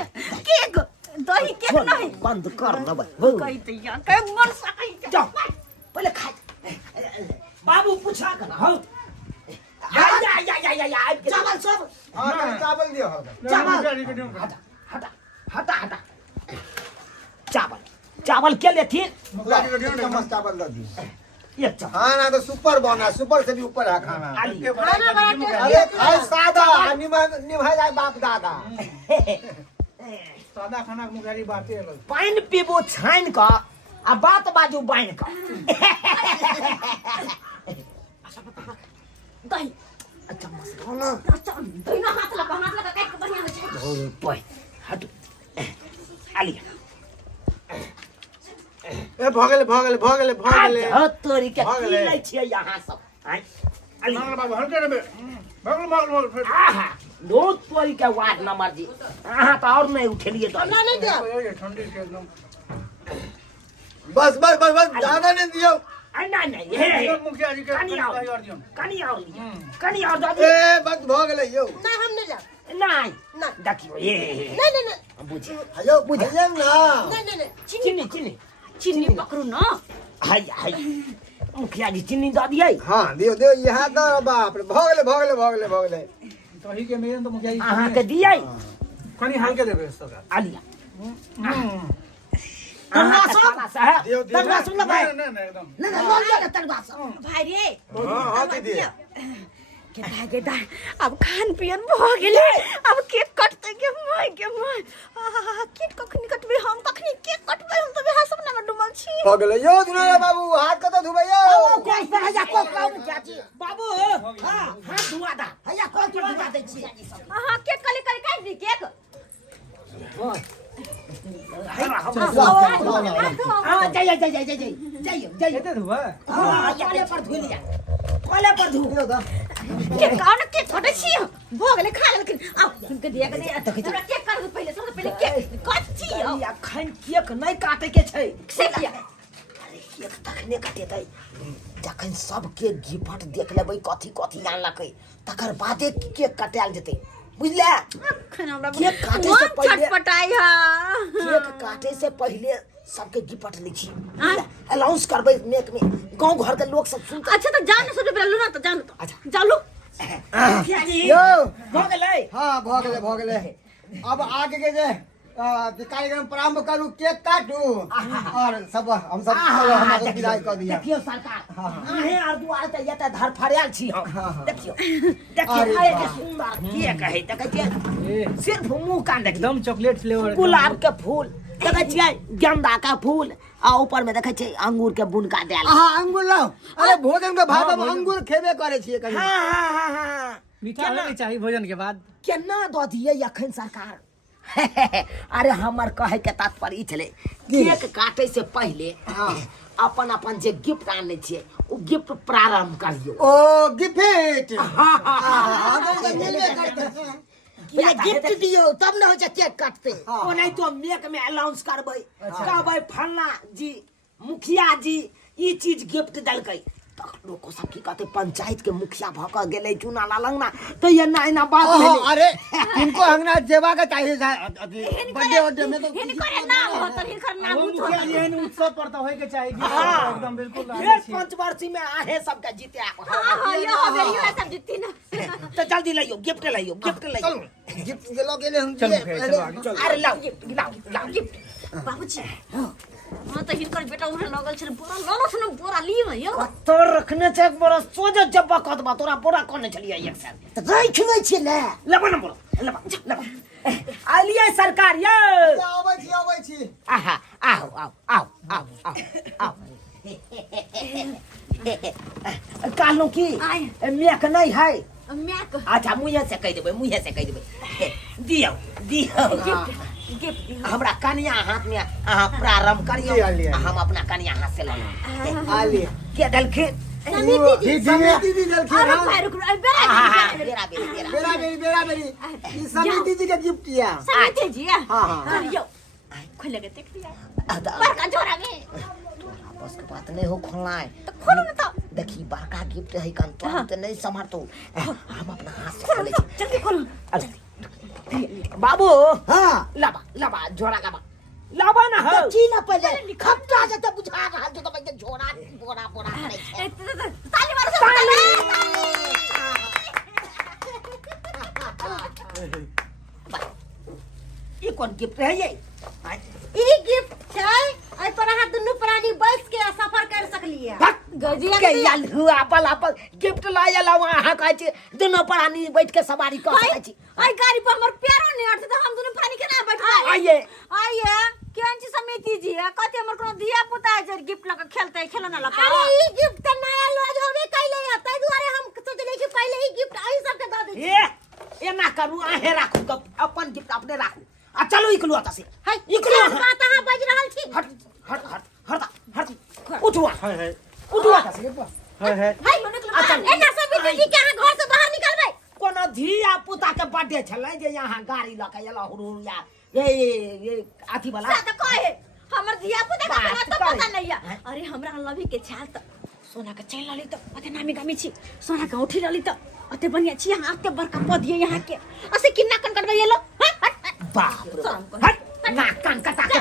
केक दही केक नहीं बंद कर न कई दैया के मन सकै जाओ पहले खा बाबू पूछा कर हो या चावल सब हां चावल दियो हटा चावल के लेथिन चम्मच चावल दे दियो एक चम्मच खाना तो सुपर बना सुपर से भी ऊपर है खाना आली खाना बड़ा अरे खाए सादा निभा जाए बाप दादा सादा खाना के मुखिया जी बातें अलग पानी पीबो छाइन का आ बात बाजू बाइन का दही चम्मच दो ना अच्छा दही ना हाथ लगा काट के बढ़िया से छै ओ पोय हट आली ए भगले तोरी के भाग की ले। लै छियै यहाँ सब आइ आली मंगल बाबू हल्के रे भागल फिर आहा दो तोरी के वार्ड नंबर जी अहाँ तो और नहीं उठेलिए तो ना नहीं दिया ये ठंडी के एकदम बस ज्यादा नहीं दियो नहीं हे मुखिया जी के कनी आओ दही और दियो कनी और दो ए बस भगले यो ना हम नहीं जा नहीं ना देखियो ये नहीं बुझे अयो बुझिए ना नहीं चीनी पकड़ू ना हाय मुखिया जी चीनी दो दिए हाँ दियो यहाँ तो बाप रे भगले दही के मेन तो मुखिया जी अहाँ के दिए कनी हल्के देबे सब आलिया तनवा सब दियो तनवा सुन भाई नहीं एकदम नहीं लोग जा तनवा सब भाई रे हाँ दीदी के दाई अब खान पियन भ गेले अब केक कटते के माय केक कखनी कटबे हम कखनी केक कटबे हम तो बिहार सपना में डुबल छी भगले यो दुनिया बाबू हाथ कत धुबे यो कोई पर है को काम क्या छी बाबू हां हाथ धुआ दा हैया कोई तो बुझा दे छी केक कले काट दी केक हां जाइए एते धुबा हां कोले पर धुइ लिया कोले पर धु केक काट केक कटे छी भ गेले खा लेकिन आ के दिया के दिया हमरा केक काट दे पहले सबसे पहले केक काट छी अखन केक नहीं काटे के छै से किया केक तखने काटेतै जखन सब केक गिफ्ट देख लेबै कथी आनलकै तकर बादे केक कटायल जेतै बुझले हमरा केक काटे से पहले छटपटाई केक काटे से पहले सबके गिफ्ट लै छी अनाउंस करबै नेक में गांव घर के लोग सब सुनते अच्छा तो जान सुन पहले लो ना तो जान तो अच्छा जालो यो भ गेलै हाँ भगले अब आगे के जे कार्यक्रम प्रारंभ करू केक काटू और सब हम सब हमारे विदाई कर दिया देखियो सरकार आहे आर दुआर त ये त धर फरियाल छी हम देखियो अरे आए के वाह। सुंदर केक है त कहै सिर्फ मुंह कान देख एकदम चॉकलेट फ्लेवर गुलाब के फूल देखे छियै गेंदा का फूल आ ऊपर में देखे छियै अंगूर के बुनका देल। हाँ अंगूर लाओ। अरे भोजन के भात में अंगूर खेबे करे छियै कनी। हाँ मीठा होना चाहिए भोजन के बाद। केना दऽ दियै अखन सरकार। अरे हमर कहे के तात्पर्य ई छलै केक काटे से पहले अपन अपन जे गिफ्ट आने छियै ओ गिफ्ट प्रारंभ करियो। ओ गिफ्ट पहले गिफ्ट दियो तब ना हो जाए केक काटते। ओ नहीं तो मेक में अनाउंस करबै कहबै फलना जी मुखिया जी ई चीज गिफ्ट देलकै लोग सब की कहते पंचायत के मुखिया भक गेले चुना लालंग ना तो ये ना एना बात भेलै। अरे इनको अंगना जेवा के चाहिए बर्थडे में तो हिनकर नाम होतन हिनकर नाम मुखिया जी एहन उत्सव पर तो होय के चाहिए एकदम बिल्कुल फिर पंचवर्षीय में आहे सबके जीते। हां यो बेरियो है सब जीती ना तो जल्दी लाइयो गिफ्ट लाइयो गिफ्ट लाइयो। गिफ्ट के लोग ले हम चलो अरे लाओ गिफ्ट बाबूजी हां तो हिनकर बेटा उहे लगल छ बोरा ललस न बोरा ली भयो तो रखने छ एक बड़ा सोजा जब्बा कदबा तोरा बोरा कोने चलिए एक साथ तो रख ले छी ले लेबा न बोरा लेबा आलिए सरकार ये आबै छी आहा आओ कहलू की मेक नहीं है म्याक अच्छा मुँहे से कह देबै दियो गिफ्ट हमरा कन्या हाथ में अहाँ प्रारंभ करियो हम अपना कन्या हाथ से लेलो आली के देलखिन समिति दी देलखिन। अरे भाई रुक बेरा बेरा बेरी ई समिति जी के गिफ्ट या समिति जी हाँ। यो खोल के देख लिया बड़का जोरा में बस के बात नहीं हो खोलना है तो खोलो ना तो देखी बड़का गिफ्ट है कान तो तो नहीं संभालतो हम अपना हाथ से खोलो तो जल्दी खोलो बाबू हां लाबा झोरा लाबा ना हो की ना पहले खपटा जते बुझा रहा जो तो मैं झोरा बोरा करे छे। ताली मारो ये कौन गिफ्ट है ये ई गिफ्ट छै आई पर अहाँ दुनू प्राणी बैठ के सफर कर सकलिए। गजिया के याल हुआ पल गिफ्ट लाया ला वहां कहै छी दोनों प्राणी बैठ के सवारी कर सकै छी। आई गाड़ी पर हमर प्यारो नहीं अटते तो हम दोनों प्राणी केना बैठबै आइए केन छी समिति जी कते हमर कोनो धिया पुता है जे गिफ्ट लगा खेलते खिलौना लगा। अरे ई गिफ्ट त नया लॉज होबे कैले है ताई दुआरे हम सोचले कि पहले ई गिफ्ट आई सबके द दै ए ना करू आहे राखू अपन गिफ्ट अपने राखू आ चलो इकलू आता से है इकलू बात अहाँ बज रहल छी। हट उठवा उठवा आता से है एना समिति जी के अहाँ घर से बाहर निकलबै कोनो धिया पुता के बर्थडे छलै जे यहाँ गाड़ी ल के एला हुरुया ये अथी वाला सा त कहे हमर धिया पुता का बात तो पता करे। नहीं है। अरे हमरा लवी के छाल त सोना के चैन लली त अते नामी गामी छी सोना के उठी लली त अते बढ़िया छी यहाँ अते बड़का पद ये यहाँ के असे किन्ना कन कर ये लो बाप रे शर्म कर। हट ना कान कटा के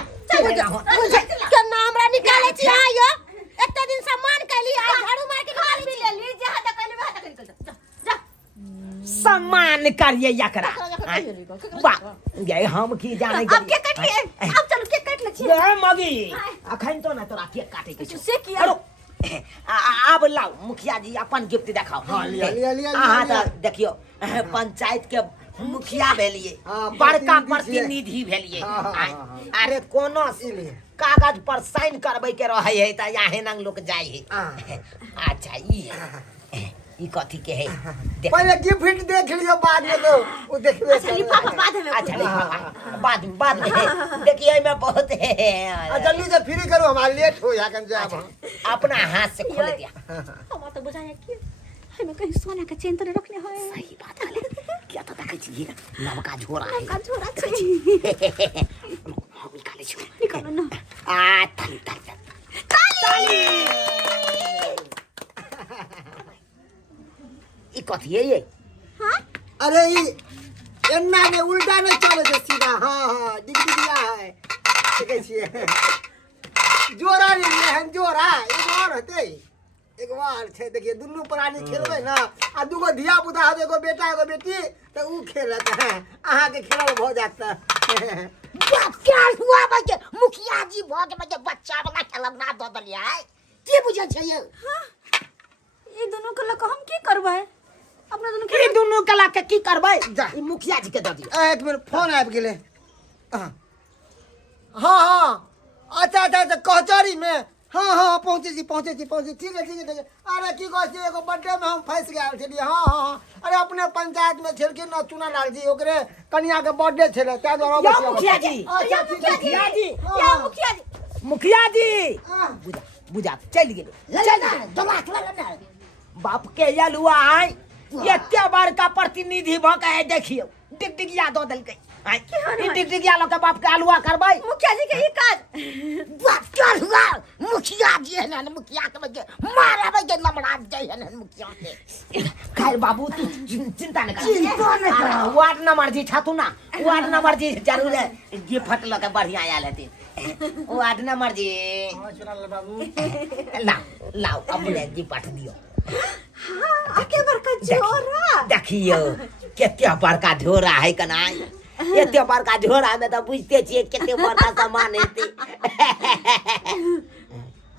के नाम रा निकाले छी अहाँ यो एते दिन सम्मान कैली आई झाड़ू मार के खाली भी ले ली जहां तक ले वहां तक निकल जा सम्मान करिए एकरा वाह ये हम की जाने अब के कट लिए अब चलो के कट ले छी ये मगी अखन तो ना तोरा केक काटे के से किया अब लाओ मुखिया जी अपन गिफ्ट दिखाओ लिया अहाँ तो देखियो पंचायत के मुखिया भेलिए बड़का प्रतिनिधि भेलिए अरे कोनो कागज पर साइन करबै के रहे है त याहे नंग लोग जाय है। अच्छा ई कथी के है पहले गिफ्ट देख लियो बाद में तो वो देखबे अच्छा लिफाफा बाद में अच्छा लिफाफा बाद में देखिए में बहुत है जल्दी से फ्री करो हमारा लेट हो या कन जाब अपना हाथ से खोल दिया हम तो बुझाया कि हमें कहीं सोना का चेन तो नहीं रखने है सही बात है क्या तो देखे छी नवका झोरा है का झोरा छै हम निकाले छी निकालो ना आ ताली ई कथी है ये हां अरे ई एन्ना में उल्टा नहीं चले छै सीधा हां डिगडिगिया है देखे छिए जोरा नहीं है जोरा एगो और हते एगो और छै देखिए दुनू प्राणी खेलबै ना आ दुगो धिया पुता है एगो बेटा एगो बेटी तो ऊ खेलत है अहाँ के खेलल भ जात क्या हुआ बजे मुखिया जी भ के बजे बच्चा वाला खेलना द दलिया है की बुझे छै ये ये दोनों को लक हम की करबै अपना दोनों ई दुनू कला के की करबै जा। ई मुखिया जी के द दियो एक मिनट फोन आबि गेलै हाँ हाँ अच्छा अच्छा अच्छा कचहरी में हाँ हाँ पहुँचे जी ठीक है अरे की कह छी एगो बर्थडे में हम फंस गया छलिए हाँ हाँ हाँ अरे अपने पंचायत में छलखिन न चुना लाल जी ओकरे कन्या के बर्थडे छले त्या द्वारा या मुखिया जी अच्छा ठीक है मुखिया जी या मुखिया जी मुखिया जी हाँ। बुझा चल गेले चल दमाक लगा बाप के यलुआ आई एते बार का प्रतिनिधि भ के देखियो टिकटिकिया दो दल गई आई टिकटिकिया लो के बाप के अलुआ करबै मुखिया जी के ई काज बात कर हुआ मुखिया जी है ना मुखिया के बजे मारा बजे नमड़ा जाय है ना मुखिया के खैर बाबू तू चिंता न कर चिंता न कर। वार्ड नंबर जी छातू ना वार्ड नंबर जी जरूर है ये फटलो के बढ़िया आया लेते वार्ड नंबर जी हाँ चुनालाल बाबू लाओ अपने जी पाठ दियो हां आके बड़का जोरा देखियो केते बड़का झोरा है कना एते बड़का झोरा में तो बुझते छिए केते बड़का सामान हेते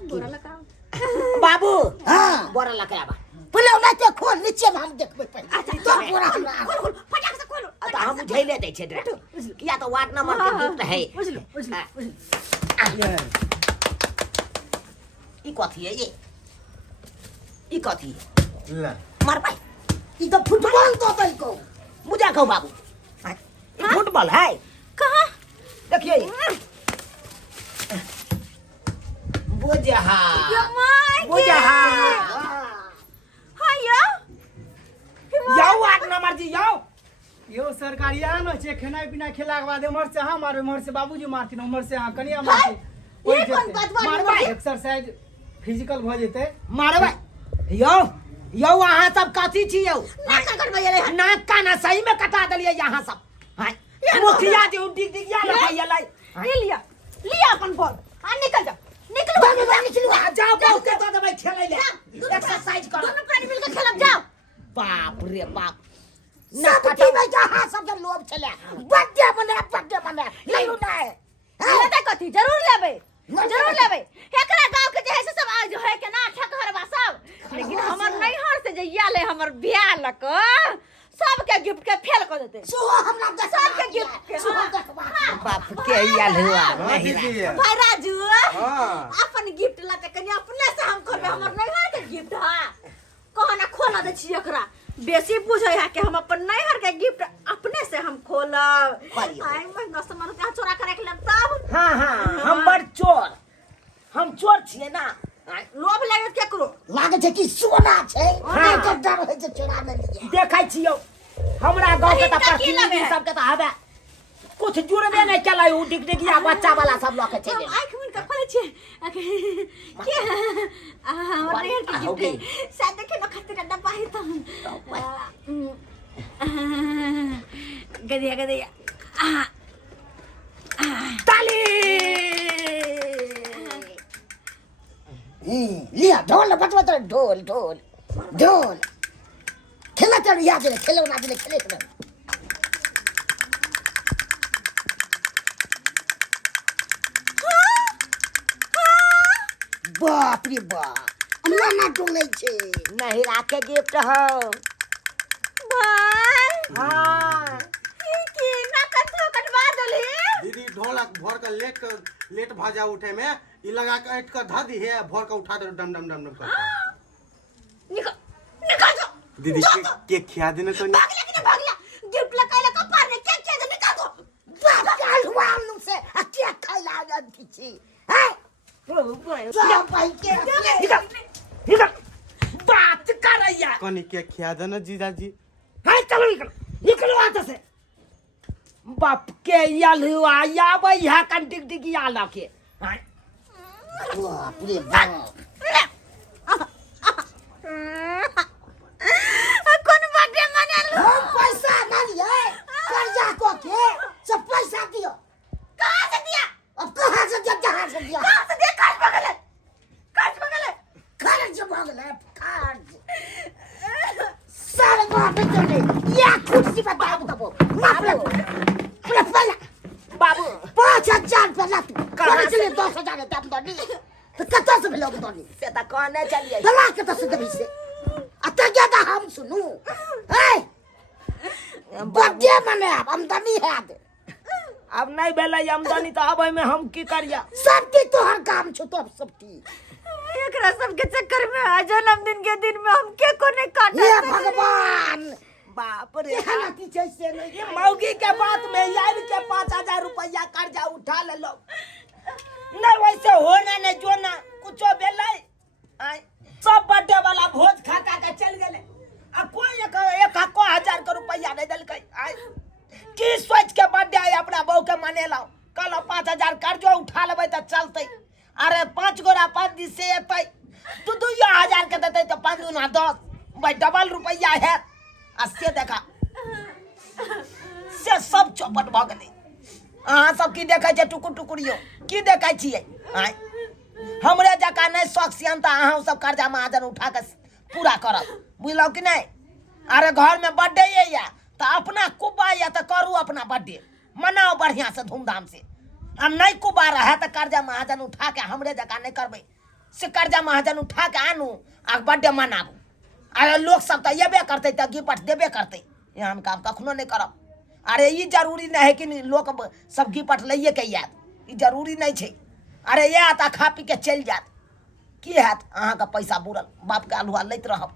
बोरा लगाओ बाबू हाँ। बोरा लगाबा पहले उन्हें ते खोल नीचे में हम देखबे पहले तो पूरा हमरा खोल फटाक से खोलो तो हम झेले दे छे किया तो वार्ड नंबर के गिफ्ट है ई कथी है ये ई कथी है ले मार भाई ई तो फुटबॉल तो दल को मुझे कहो बाबू ई फुटबॉल है कहां देखिए बुझा माय बुझा हां यो जाओ वार्ड नंबर जी जाओ यो सरकारी आनो छे खाना पीना खेला के बाद उमर से हम मारो उमर से बाबूजी मारथिन उमर से हां कनिया मारथिन ये कौन बात बात मारबा एक्सरसाइज फिजिकल भ जेते मारबा यो अहाँ सब कथी छी यो ना कर भैया नाक काना सही में कटा दलिए यहाँ सब हां मुखिया जी डिग डिगिया लगाइए लाई ये लिया अपन बॉल हां निकल जा निकलो जाओ बहुत के तो दबाई खेलै ले एक्सरसाइज करो दोनों प्राणी मिलकर खेलब जाओ बाप रे बाप सब की में जहां सब के लोभ छले बर्थडे बने लेलु ना है लेते कथी जरूर लेबै एकरा गांव के जे है से सब आज है के ना ठकहरवा सब लेकिन हमर नैहर से जे याले हमर बियाह लक सब के गिफ्ट के फेल कर देते सुहो हमरा दे सब के गिफ्ट के सुहो देखबा बाप के याल हुआ हाँ दीदी भाई राजू हाँ। अपन गिफ्ट लाते कनी अपने से हम खोलबे हमर नैहर के गिफ्ट है कहना खोला दे छी एकरा बेसी बुझै है कि हम अपन नैहर के गिफ्ट अपने से हम खोलब आई महीना से मन का चोरा करे के लेब तब हां हम बड़ चोर हम चोर छिए ना लोभ लागत केकरो लागे छै कि सोना छै हाँ। के डर है जे चोरा ले लिए देखै छियो हमरा गांव के त अहिंसा की लगे प्रतिनिधि है? सब के त हबे कुछ जुड़बे नहीं केला उ डिग डिगिया बच्चा वाला सब लोग के चले आँख मुन के खोले छी के हमर नैहर के हो गिफ्ट गई। है शायद देखे न खतरा डब्बा है तो गदिया ताली लिया ढोल बजबत ढोल खेला चल याद है खेलो ना खेले बाप रे बाप हमरा ना डोले छे नहीं राखे गिफ्ट हो भाई हां की ना कथो कटवा दली दीदी ढोलक भर के लेट भाजा उठे में ई लगा के ऐट के ध दी है भर के उठा दे डम डम कर निकल जा दीदी केक खिया देने तो भाग गया गिफ्ट लगाइला कपार में क्या क्या निकाल दो बाप काल वालू से अतिया खाइला जानती छी है सब भाई के बात करैया कनी केक खिया देना जीजाजी हाय चलो निकलो हाथ से बाप के याल हुआ या भैया कन टिक टिकिया लाके हाय बाप रे बाप कौन बर्थडे मनालू हम पैसा ना लिए कर्जा को के सब पैसा दियो कहां से दिया अब कहां से दिया कहां से दिया कहां से दिया कर्ज बगले कर्ज बगले कर्ज सारे बाप चले या कुर्सी पे दाब दबो माफ लो पहले बाबू 5,000 पहला तू कहां से 10,000 दाम दनी तो कत से भेलो दनी से त कहने चलिए दला कत से दबी से अत ज्यादा हम सुनू है बर्थडे मने आमदनी है अब नहीं भेलै आमदनी तो अब में हम की करिया। सबटी तोहर काम छो तो सबटी। एकरा सबके चक्कर में आ जन्मदिन के दिन में हम के कोने काटा। हे भगवान बाप रे खाना की जैसे नहीं ये मौगी के बात में यार के 5000 रुपया कर्जा उठा ले लो। नहीं वैसे होना नहीं जो ना कुछो भेलै आय सब बर्थडे वाला भोज खा खा के चल गेले आ कोई एक 1000 के रुपया नहीं देलकै। आय की सोच के बर्थडे आय अपना बहू के मनेलौ कल 5000 कर्जो उठा लेबै त चलतै। अरे 5 गोरा 5 दिन से एतै 2-2 के देतै त 5 दूना 10 भाई डबल रुपया है। आ से देखा से सब चौपट भ गेलै। अहाँ सब की देखै छै टुकुर टुकुरियो की देखै छियै। आय हमरे जका नहीं शौक सियन त अहाँ सब कर्जा महाजन उठा के पूरा करब बुझलौ कि नहीं। अरे घर में बर्थडे या तो अपना कुब्बा या तो करू अपना बर्थडे मनाओ बढ़िया से धूमधाम से। हम नहीं कुब्बा रहे तो कर्जा महाजन उठा के हमरे जका नहीं करबै से कर्जा महाजन उठा के आनू आ बर्थडे मनाबू। अरे लोग सब तो येबे करते तो गिफ्ट देबे करते यहाँ हम काम कखनो नहीं करब। अरे ये जरूरी नहीं है कि लोग सब गिफ्ट लइए के याद ये जरूरी नहीं है। अरे ये आता खा पी के चल जात की हैत अहाँ का पैसा बुरल बाप के अलुआ लैत रहब।